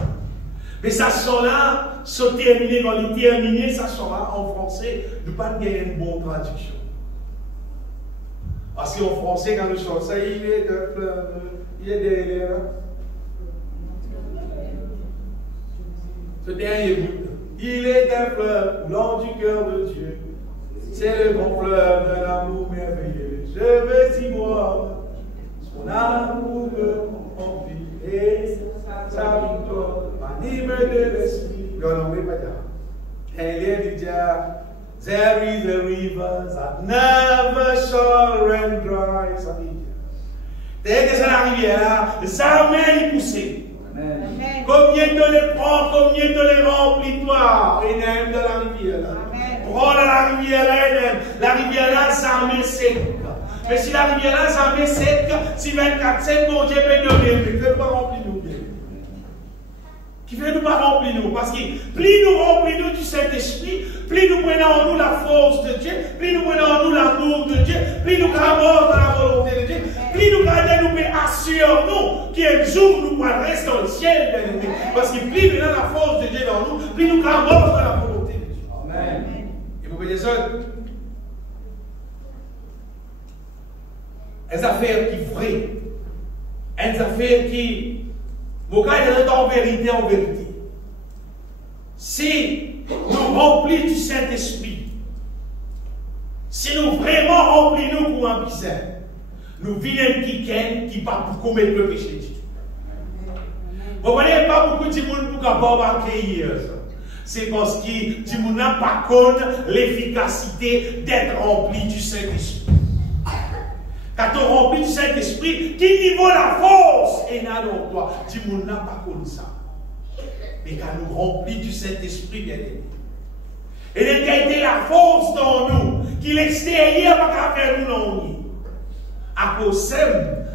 Mais sa chant-là, se terminer quand il terminé, sa chant-là en français, ne pas gagner une bonne traduction. Parce qu'en français, quand nous chantons ça, il est un fleuve, il est derrière. Ce dernier bout. Il est un fleuve blanc du cœur de Dieu. C'est le grand fleuve de l'amour merveilleux. Je veux y boire. Son amour me remplit. Et sa victoire m'anime de l'esprit. There is a river that never shall run dry. Dès que c'est la rivière, ça m'a poussé. Combien te les prends, combien te les remplis, toi, et n'aime de la rivière là. Prends la rivière là, et n'aime. La rivière là, ça met sec. Mais si la rivière là, ça met sec, si 24/7, mon Dieu peut donner, mais ne pas remplir nous bien. Qui ne veut pas remplir nous, parce que plus nous remplissons nous du Saint-Esprit, plus nous prenons en nous la force de Dieu, plus nous prenons en nous l'amour de Dieu, plus nous gravons dans la volonté de Dieu, plus nous gardons, nous assurons nous qu'un jour nous pourrons rester dans le ciel, bien aimé. Parce que plus nous avons la force de Dieu dans nous, plus nous gravons dans la volonté de Dieu. Amen. Et vous voyez ça? Une affaire qui est vraie, une affaire qui vous regardez en vérité, en vérité. Si nous remplissons du Saint-Esprit, si nous vraiment remplissons pour un bizarre, nous vivons quelqu'un qui ne va pas commettre le péché du tout. Vous voyez, pas beaucoup de monde pour capable accueillir ça. C'est parce que le monde n'a pas connu l'efficacité d'être rempli du Saint-Esprit. Quand tu remplis du Saint-Esprit, qui niveau la force est là dans toi. Tu n'as pas connu ça. Mais quand nous remplis du Saint-Esprit, bien aimé, et il y a été la force dans nous, qui l'extérieur va pas faire nous dans nous. À cause de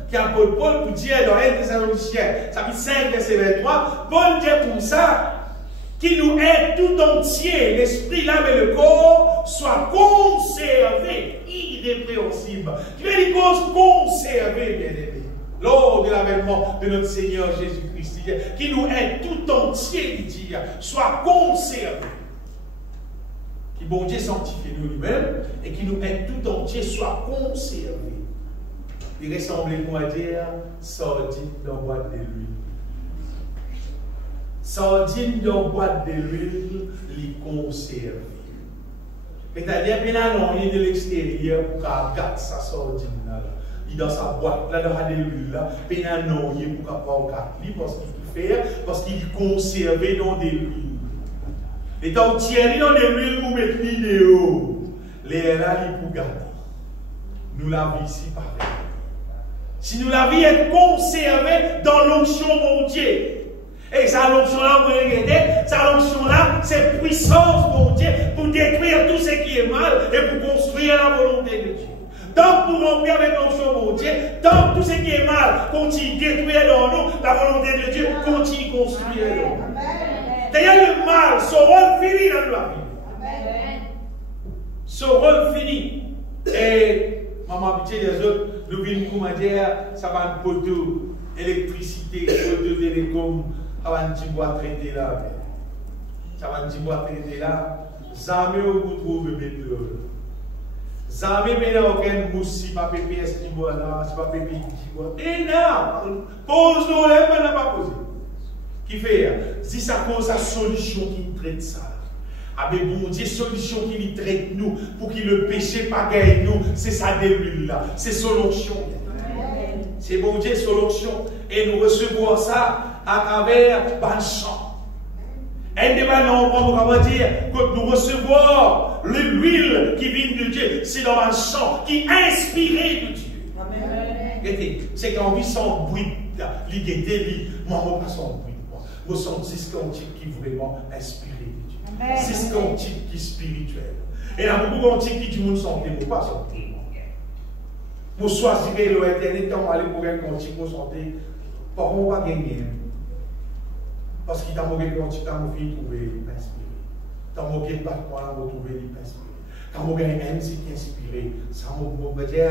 qui a Paul pour dire dans 1 Thessaloniciens, chapitre 5, verset 23, Paul dit pour ça, qui nous aide tout entier, l'esprit, l'âme et le corps, soit conservé, irrépréhensible. Qui veut dire cause conservé, bien aimé. Lors de l'avènement l'enseignement de notre Seigneur Jésus-Christ, qui nous aide tout entier, il dit, soit conservé. Qui, bon Dieu, sanctifie nous lui-même et qui nous aide tout entier, soit conservé. Il ressemble, moi, à dire, sordine dans boîte de l'huile. Sordine dans boîte de l'huile, les conserver. C'est-à-dire qu'il y a un de l'extérieur pour qu'il garde sa sordine là. Il dans sa boîte là, dans l'huile là, il y a un pour qu'il garde parce qu'il fait, parce qu'il est conservé dans des l'huile. Et donc, tiens, dans des l'huile pour mettre l'idéo, les là, il pour garder. Nous l'avons ici pareil. Si nous l'avons être conservé dans l'onction mon Dieu. Et sa l'onction là, vous regardez, sa l'onction là, c'est puissance mon Dieu pour détruire tout ce qui est mal et pour construire la volonté de Dieu. Tant pour remplir avec l'onction mon Dieu, tant tout ce qui est mal continue de détruire dans nous, la volonté de Dieu continue de construire dans nous. D'ailleurs, le mal, son rôle fini dans la vie. Son rôle fini. Et maman habituée des autres, nous venons comment dire, ça va un poteau, électricité, poteau télécom, ça va un petit bois traité là. Ça va un petit bois traité là. Jamais vous trouvez métro. Jamais maintenant aucun mousse, si pas PPS qui boit là, si pas PPS qui boit. Et là, pose-nous là, mais n'a pas posé. Qui fait, si ça cause la solution qui traite ça. Ah mais bon Dieu, solution qui lui traite nous, pour qu'il le péché pas gagne nous, c'est sa début là, c'est solution. C'est bon Dieu, solution. Et nous recevons ça à travers le chant. Et nous on dire que nous recevons l'huile qui vient de Dieu, c'est dans un chant qui est inspiré de Dieu. C'est quand on vit sans bruit, l'idée, moi, pas sans bruit. Nous sommes 6 cantiques qui sont vraiment inspirés de Dieu. 6 cantiques qui sont spirituels. Et il y a beaucoup de cantiques qui disent santé, nous pas santé. Nous choisirons l'éternité, on va aller pour un cantique, nous santé. Par contre, on va gagner. Parce qu'il y a un cantique, on va trouver inspiré. Dans mon guide battement, on va trouver inspiré. Quand on a un musique inspiré, ça va dire.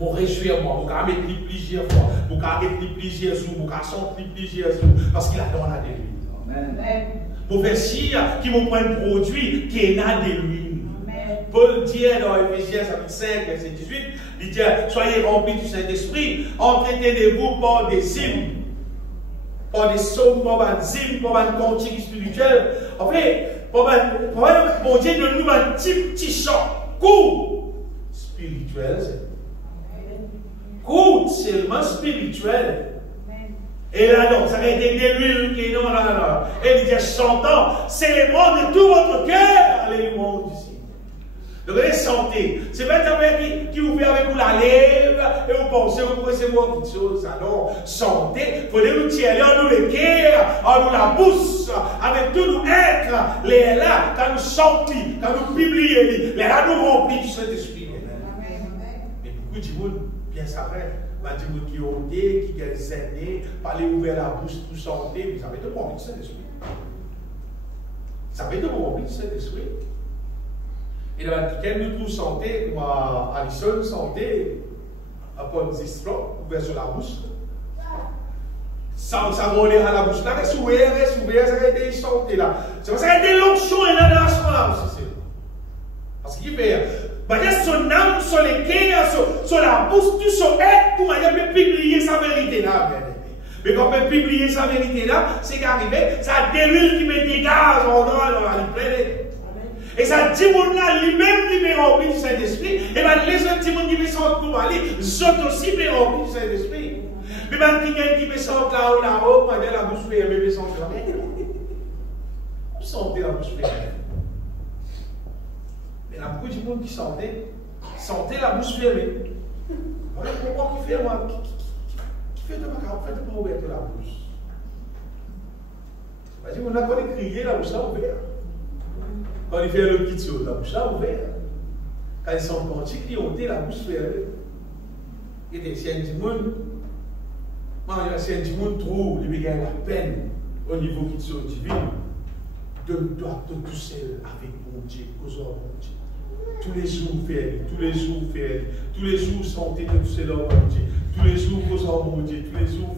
Je réjouir moi, je vais mettre plusieurs fois, je vais mettre plusieurs jours, je vais chanter plusieurs jours, parce qu'il a donné de l'huile. Pour faire chier, qui me prend un produit qui est là de l'huile. Paul dit dans Ephésiens 5, verset 18, il dit, soyez remplis du Saint-Esprit, entretenez-vous par des hymnes, par des psaumes, par des hymnes, par des cantiques spirituels. En fait, pour Dieu donne-nous un petit chant court, spirituel, court, seulement spirituel. Et là, donc, ça a été de l'huile qui est non, là. Et il dit, chantant, célébrant de tout votre cœur, alléluia, ici. Donc, vous santé. C'est pas un qui vous fait avec vous la lèvre, et vous pensez, vous pouvez recevoir toutes choses. Alors, santé, il faut nous tirer en nous le cœur, en nous la bouche, avec tout nous être, les là, quand nous chantons, quand nous publions, les là, nous remplis du Saint-Esprit. Mais beaucoup de monde, bien ça fait. Il y a des gens qui ont été, qui ont des années, parler ouvert la bouche pour santé, mais ça va être rempli du Saint-Esprit. Ça va être rempli du Saint-Esprit. Et dans le nous trouve santé, comme à Alison, santé, à Ponzistro, ouvert sur la bouche. Ça roule à la bouche là, reste ouvert, ça va être santé là. C'est parce qu'il y a des l'onction et la nation là aussi. Parce qu'il fait. Son âme, sur les cœurs, sur la bouche, tout son être, pour peut publier sa vérité là. Mais quand on peut publier sa vérité là, c'est qu'arrivé, ça a des l'huile qui me dégage en droit dans la planète. Et ça dit mon là, lui-même, il me remplit du Saint-Esprit. Et bien les autres qui me sentent pour aller, les autres aussi me remplis du Saint-Esprit. Mais bien qui me sentent là-haut, moi, la bouche fermée, me sentent là. Vous sentez la bouche fermée. Il y a beaucoup de monde qui sentait la bouche fermée. Voilà pourquoi qui fait moi, qui fait de ma carte, fait de ouvrir la bouche. C'est-à-dire qu'on a quand il crié, la bouche là ouverte. Quand il fait le petit saut, la bouche là ouverte. Quand ils sont cantiques, ils ont la bouche fermée. Et si un monde, si un monde trouve, il a la peine au niveau qui saut divin, de tout seul avec mon Dieu, aux ordres de mon Dieu. Tous les jours, faire, tous les jours, faire, tous les jours, santé de tout cela, mon Dieu. Tous les jours, vous en mon Dieu, tous les jours,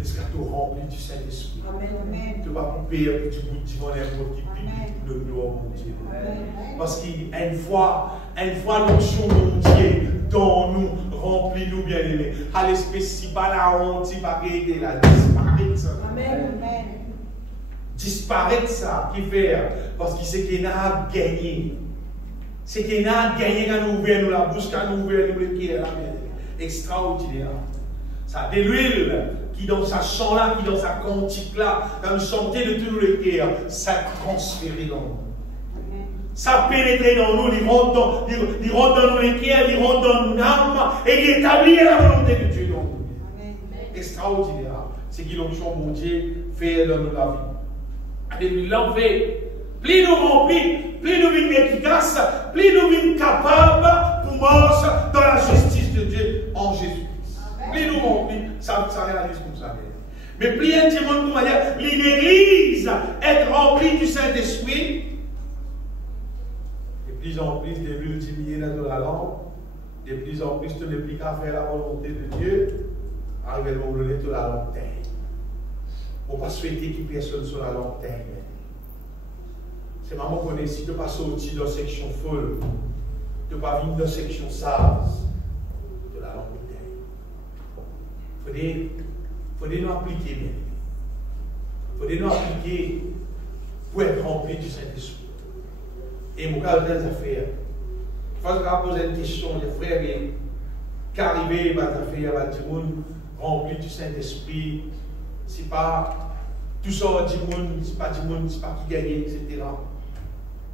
est-ce que tu rempli du Saint-Esprit? Amen. Tu vas couper du bout de mon amour qui pique tout le gloire, mon Dieu. Parce qu'une fois, l'onction, mon Dieu, dans nous, remplis-nous, bien-aimés. À l'espèce, si pas la honte, si pas aider la disparaître ça. Amen. Disparaître ça, qui fait? Parce que c'est qu'il a gagné. C'est qu'il a gagné quand nous ouvrons la bouche, quand nous ouvrons le pied, extraordinaire. Ça de l'huile qui dans sa chant là, qui dans sa cantique là, quand nous chantons de tous les cœurs, ça transféré dans nous. Ça pénétré dans nous, il rentre dans nous les cœurs, il rentre dans nos âmes et il établit la volonté de Dieu dans nous. Extraordinaire. C'est qui l'onction mon Dieu fait dans nous la vie. Et nous l'en fait. Plus nous remplis, plus nous sommes efficaces, plus nous sommes capables pour marcher dans la justice de Dieu en Jésus-Christ. Plus nous remplis, ça réalise comme ça. Mais plus intimement, comment dire, l'Église est remplie du Saint-Esprit, de plus en plus de multiplier dans la langue, de plus en plus tu n'es plus qu'à faire la volonté de Dieu, arriver à l'onglet de la langue terre. On ne va pas souhaiter qu'il personne sur la langue terre. C'est maman qu'on est, si tu n'as pas sorti dans la section folle, tu n'as pas venir dans la section sage de la langue de terre. Il faut nous appliquer bien. Il faut nous appliquer pour être rempli du Saint-Esprit. Et mon cas, des affaires. Il faut poser une question, les frères, qu'arriver à affaires, à du monde rempli du Saint-Esprit, c'est pas tout ça, du monde, c'est pas du monde, c'est pas qui gagne, etc.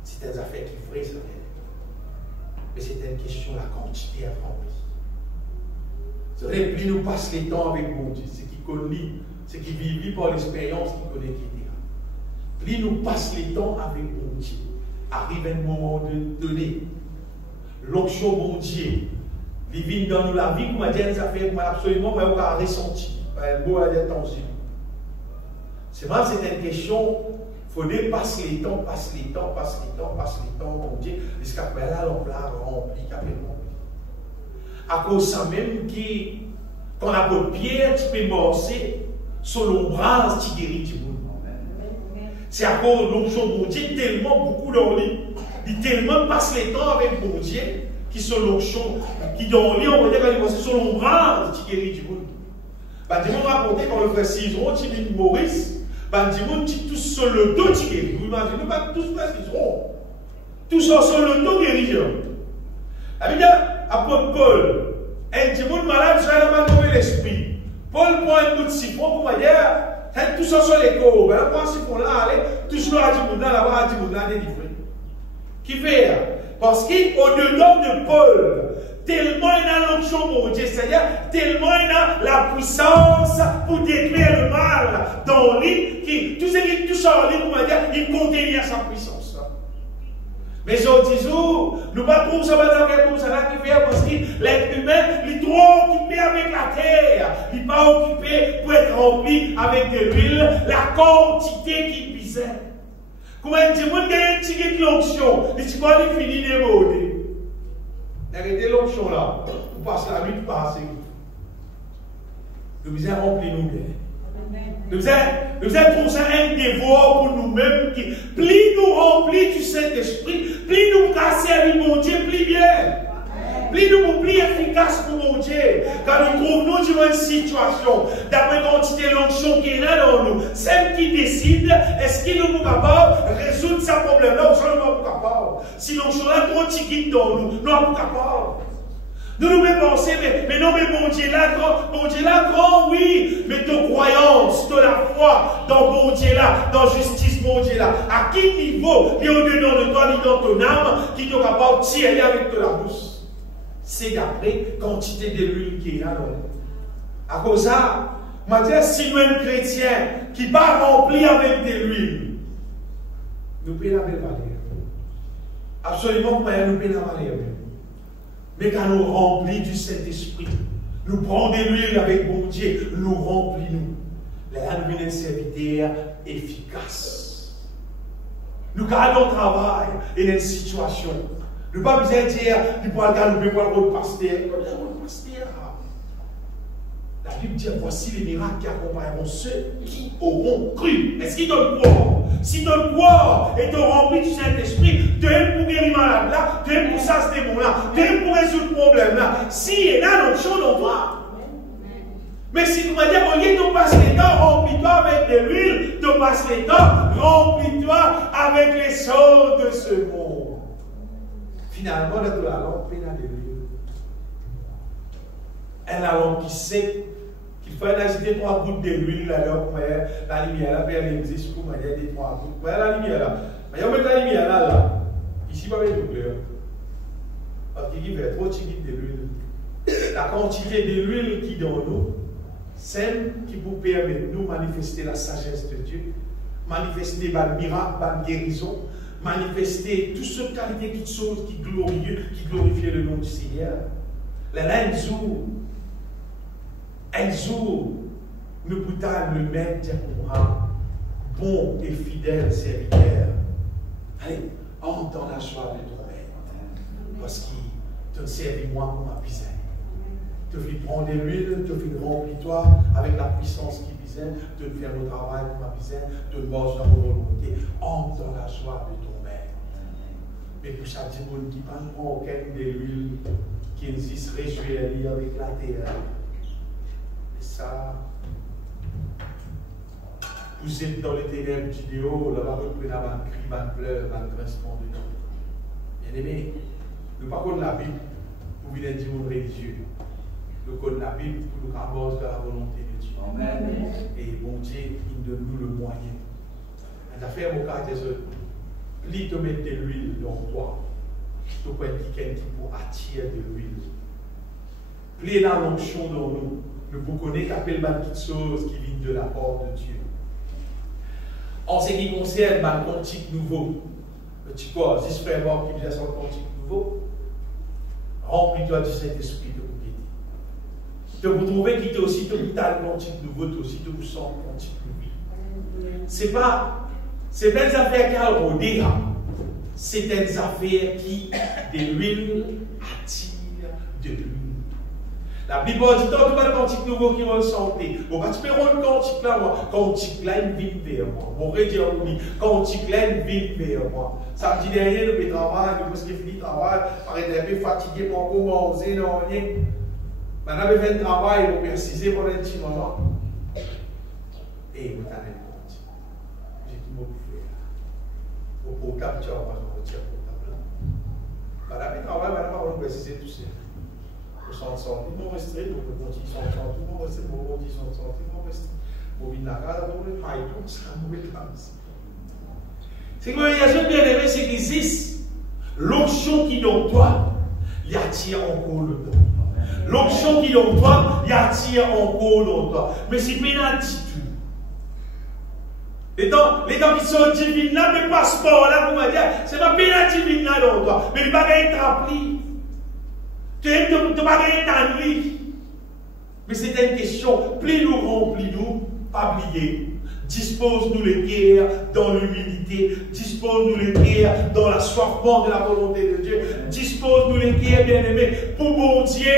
C'est des affaires qui feraient ça. Mais c'est une question de la quantité à remplir. C'est vrai, plus nous passons les temps avec mon Dieu, c'est qui connaît, c'est qui vit par l'expérience qui connaît qui est. Plus nous passons les temps avec mon Dieu, arrive un moment de donner l'onction mon Dieu, il vit dans nous la vie, comme dit des affaires absolument mais on a ressenti, un mot à dire tangible. C'est vrai, c'est une question. Il faut passer les temps, mon Dieu, jusqu'à ce que là, l'on l'a rempli, à cause de ça même, quand la bonne pierre, tu peux morcer, sur l'ombrage, tu guéris du monde. C'est à cause de l'onction, mon Dieu, tellement beaucoup dans lui, il tellement passe les temps avec mon Dieu, qui sont l'onction, qui dans lui, on va dire, quand il sur l'ombrage, tu guéris du monde. Bah, dis-moi, raconter quand le frère Cizeron, tu dis Maurice, ben, dis-moi, tous sur le dos, tu guéris. Vous imaginez pas tous frères qui seront. Tous sur le dos, guérisseurs. La Bible, apôtre Paul, un dis-moi malade, j'ai la main l'esprit. Paul prend un bout de siphon pour dire, tout ça sur les corps. Ben, prend un siphon là, allez, tout là, dis-moi là-bas, dis-moi là, délivré. Qui fait? Parce qu'au-dedans de Paul, tellement il a l'onction, mon Dieu, c'est-à-dire tellement il a la puissance pour détruire le mal dans lui, qui tout ce qui touche en lui, on va dire, il contient sa puissance. Mais aujourd'hui, nous ne pas trouver ça comme ça là qui fait parce que l'être humain, il est trop occupé avec la terre, il n'est pas occupé pour être rempli avec de l'huile, la quantité qu'il pisait. Comment il dit, moi, il y a un petit de l'onction, il dit, quoi, il finit de mode. Arrêtez l'onction là, vous passez la nuit, vous passez. Nous vous avons rempli nous bien. Nous avons trouvé ça un devoir pour nous-mêmes qui, plus nous remplis du Saint-Esprit, plus nous casser avec mon Dieu, plus bien. Plus nous plus efficace pour mon Dieu. Quand nous trouvons nous dans une situation, d'après quantité de l'onction qui est là dans nous, celle qui décide, est-ce qu'il nous est capable de résoudre ce problème-là ou ça nous n'est pas capable. Si l'onction est trop petite dans nous, nous sommes pas capables. Nous nous pensons, mais non, mais mon Dieu là, grand, oui, mais de croyance, de la foi dans mon Dieu là, dans justice, mon Dieu là, à quel niveau, et au-dedans de toi, ni dans ton âme, qui est capable de tirer avec de la bouche. C'est d'après quantité de l'huile qui est là. À cause de ça, je dis, si nous sommes chrétiens qui ne pas rempli avec de l'huile, nous payons la belle valeur. Absolument, nous payons la valeur. Mais quand nous remplis du Saint-Esprit, nous prenons de l'huile avec mon Dieu, nous remplissons. Là, nous sommes un serviteur efficace. Nous gardons le travail et une situation. Nous ne pouvons pas dire, nous pouvons le pasteur. La Bible dit, voici les miracles qui accompagneront ceux qui auront cru. Est-ce qu'ils doivent croire? Si tu crois et tu remplis du Saint-Esprit, tu es pour guérir malade là, tu es pour ça ce démon là, tu es pour résoudre le problème là. Si il y a d'autres choses dans toi. Mais si tu m'as dit, au lieu de passer les temps, remplis-toi avec de l'huile, tu passes les temps, remplis-toi avec les choses de ce monde. Finalement, là, de la lampe, il y a de l'huile. Elle a lampe qui sait qu'il faut agiter 3 gouttes de l'huile là, pour la lumière là, puis elle existe pour mettre des 3 gouttes. Vous voyez la lumière là. Mais on met la lumière là. Ici, pas de couleur. Parce qu'il y a trop de l'huile. La quantité de l'huile qui est dans nous, celle qui vous permet de nous manifester la sagesse de Dieu, manifester le miracle, la guérison, manifester toutes ces qualités de choses qui glorifient le nom du Seigneur. Là, un jour, nous pouvons le mettre bon et fidèle serviteur. Allez, entends la joie de ton maître, parce qu'il te servi moi comme ma piscine. Te fait prendre de l'huile, te fait remplir toi avec la puissance qui visait, te faire le travail pour ma piscine, te marcher dans vos volontés. Entends la joie de ton maître. Mais pour chaque monde qui ne prend aucune de l'huile qui existe, réjouis avec la terre. Et ça, vous êtes dans les ténèbres du déo, là-bas, vous prenez un cri, un pleur, un grincement de dents. Bien aimé, nous ne parlons pas de la Bible pour venir dire aux religieux. Nous connaissons la Bible pour nous aborder de la volonté de Dieu. Amen. Et bon Dieu, il donne nous le moyen. Les affaires, mon cas, plus te mettre de l'huile dans toi, tu peux être quelqu'un qui peut attirer de l'huile. Plus la l'onction dans nous, nous pouvons connaître qu'appelle toutes choses qui viennent de la part de Dieu. En ce qui concerne le cantique nouveau, le petit corps, si frère mort qui vient sur le cantique nouveau, remplis-toi du Saint-Esprit de propriété. De vous trouver qu'il est aussi de le cantique nouveau, tu aussi de vous sens le cantique nouveau. C'est pas des affaires qui ont rodé, c'est des affaires qui, de l'huile, attirent de l'huile. La Bible dit tant que le cantique nouveau qui va le chanter. Bon, tu peux rendre le cantique là, moi. Cantique là, il vient vers moi. Bon, redire oui, cantique là, il vient vers moi. Ça me dit derrière le travail, parce qu'il finit le travail, par être un peu fatigué, mon corps, manger, non, rien. Maintenant, je fais le travail, je vais préciser pour un petit moment. Et vous avez le cantique. J'ai tout mon faire. Au portable, tu vas pas retirer le portable. Madame, le travail, madame, on va préciser tout ça. Ils vont rester, donc le bon ils sont tout le monde reste, le bon ils sont ils vont rester. Au vin la casa, on va faire tout ça, on va faire ça. C'est que l'organisation bien aimée, c'est qu'il existe l'onction qui est dans toi, il attire encore le don. L'onction qui est dans toi, il attire encore dans toi. Mais c'est pas une attitude. Les temps qui sont divines là, mais passeport là, pour me dire, c'est pas une divine là dans toi, mais il va pas être appris. Tu ne vas pas gagner ta nuit. Mais c'est une question. Plus nous remplis-nous, pas oublier. Dispose-nous les cœurs dans l'humilité. Dispose-nous les cœurs dans l'assoiffement de la volonté de Dieu. Dispose-nous les cœurs, bien-aimés, pour bon Dieu.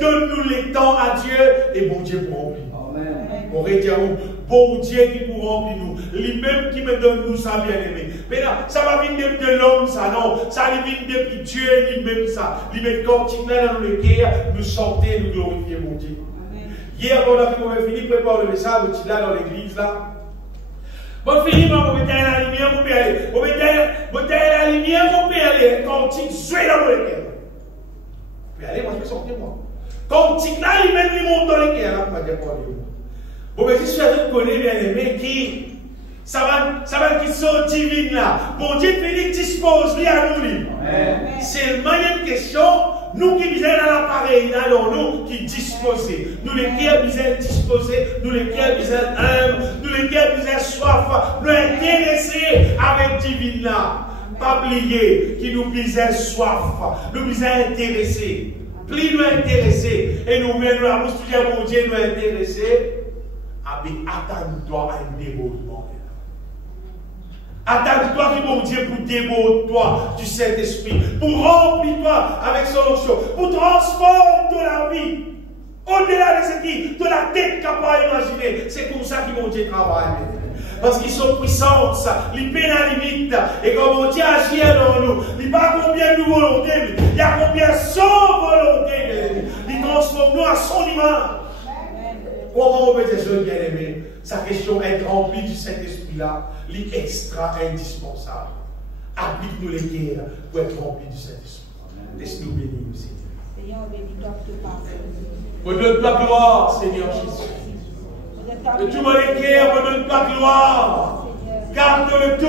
Donne-nous les temps à Dieu. Et bon Dieu pour remplir. Amen. On retient où? Bon Dieu qui pour remplir nous. Lui-même qui me donne nous ça, bien-aimé. Mais là, ça va venir depuis de l'homme, ça, non. Ça vient depuis Dieu lui-même, ça. Lui-même, quand il est dans le cœur, nous chanter, nous glorifier, mon Dieu. Amen. Hier, on a fini de préparer le message, on est là dans l'église, là. Bon, fini, on mettait la lumière, on peut aller. On mettait la lumière, on peut aller. Quand il suit dans le cœur. Puis allez, moi, je vais sortir, moi. Quand il là, lui-même, il monte dans le cœur, là, pour me dire quoi, lui. Bon, mais si je connais bien aimé, qui ça va qui sont divines là. Bon Dieu, Félix dispose lui à nous. C'est une question. Nous qui visons dans l'appareil, là, dans nous qui disposons. Nous les qui visons disposer, nous les qui visons humbles, nous les qui visons soif, nous intéressés avec divine là. Pas oublier qui nous visons soif, nous visons intéressés. Plus nous intéressés, et nous-mêmes, nous avons studié mon Dieu, nous intéressés. Attends-toi à un débordement. Attends-toi que mon Dieu pour déborde-toi du Saint-Esprit, pour remplir-toi avec son onction, pour transformer la vie. Au-delà de ce qui, de la tête capable d'imaginer, c'est comme ça qu'ils vont Dieu travailler. Parce qu'ils sont puissance, ils peinent à la limite. Et comme on Dieu agit dans nous, il n'y a pas combien de volonté, il y a combien son volonté. Il transforme nous à son image. Comment on peut dire, je bien aimé, sa question est remplie du Saint-Esprit-là, est extra indispensable. Applique-nous les guerres pour être remplis du Saint-Esprit. Laisse-nous bénir, Seigneur. Seigneur, bénis-toi de parole. Me donne-toi gloire, Seigneur Jésus. De tout mon guerre, me donne-toi gloire. Garde le tout.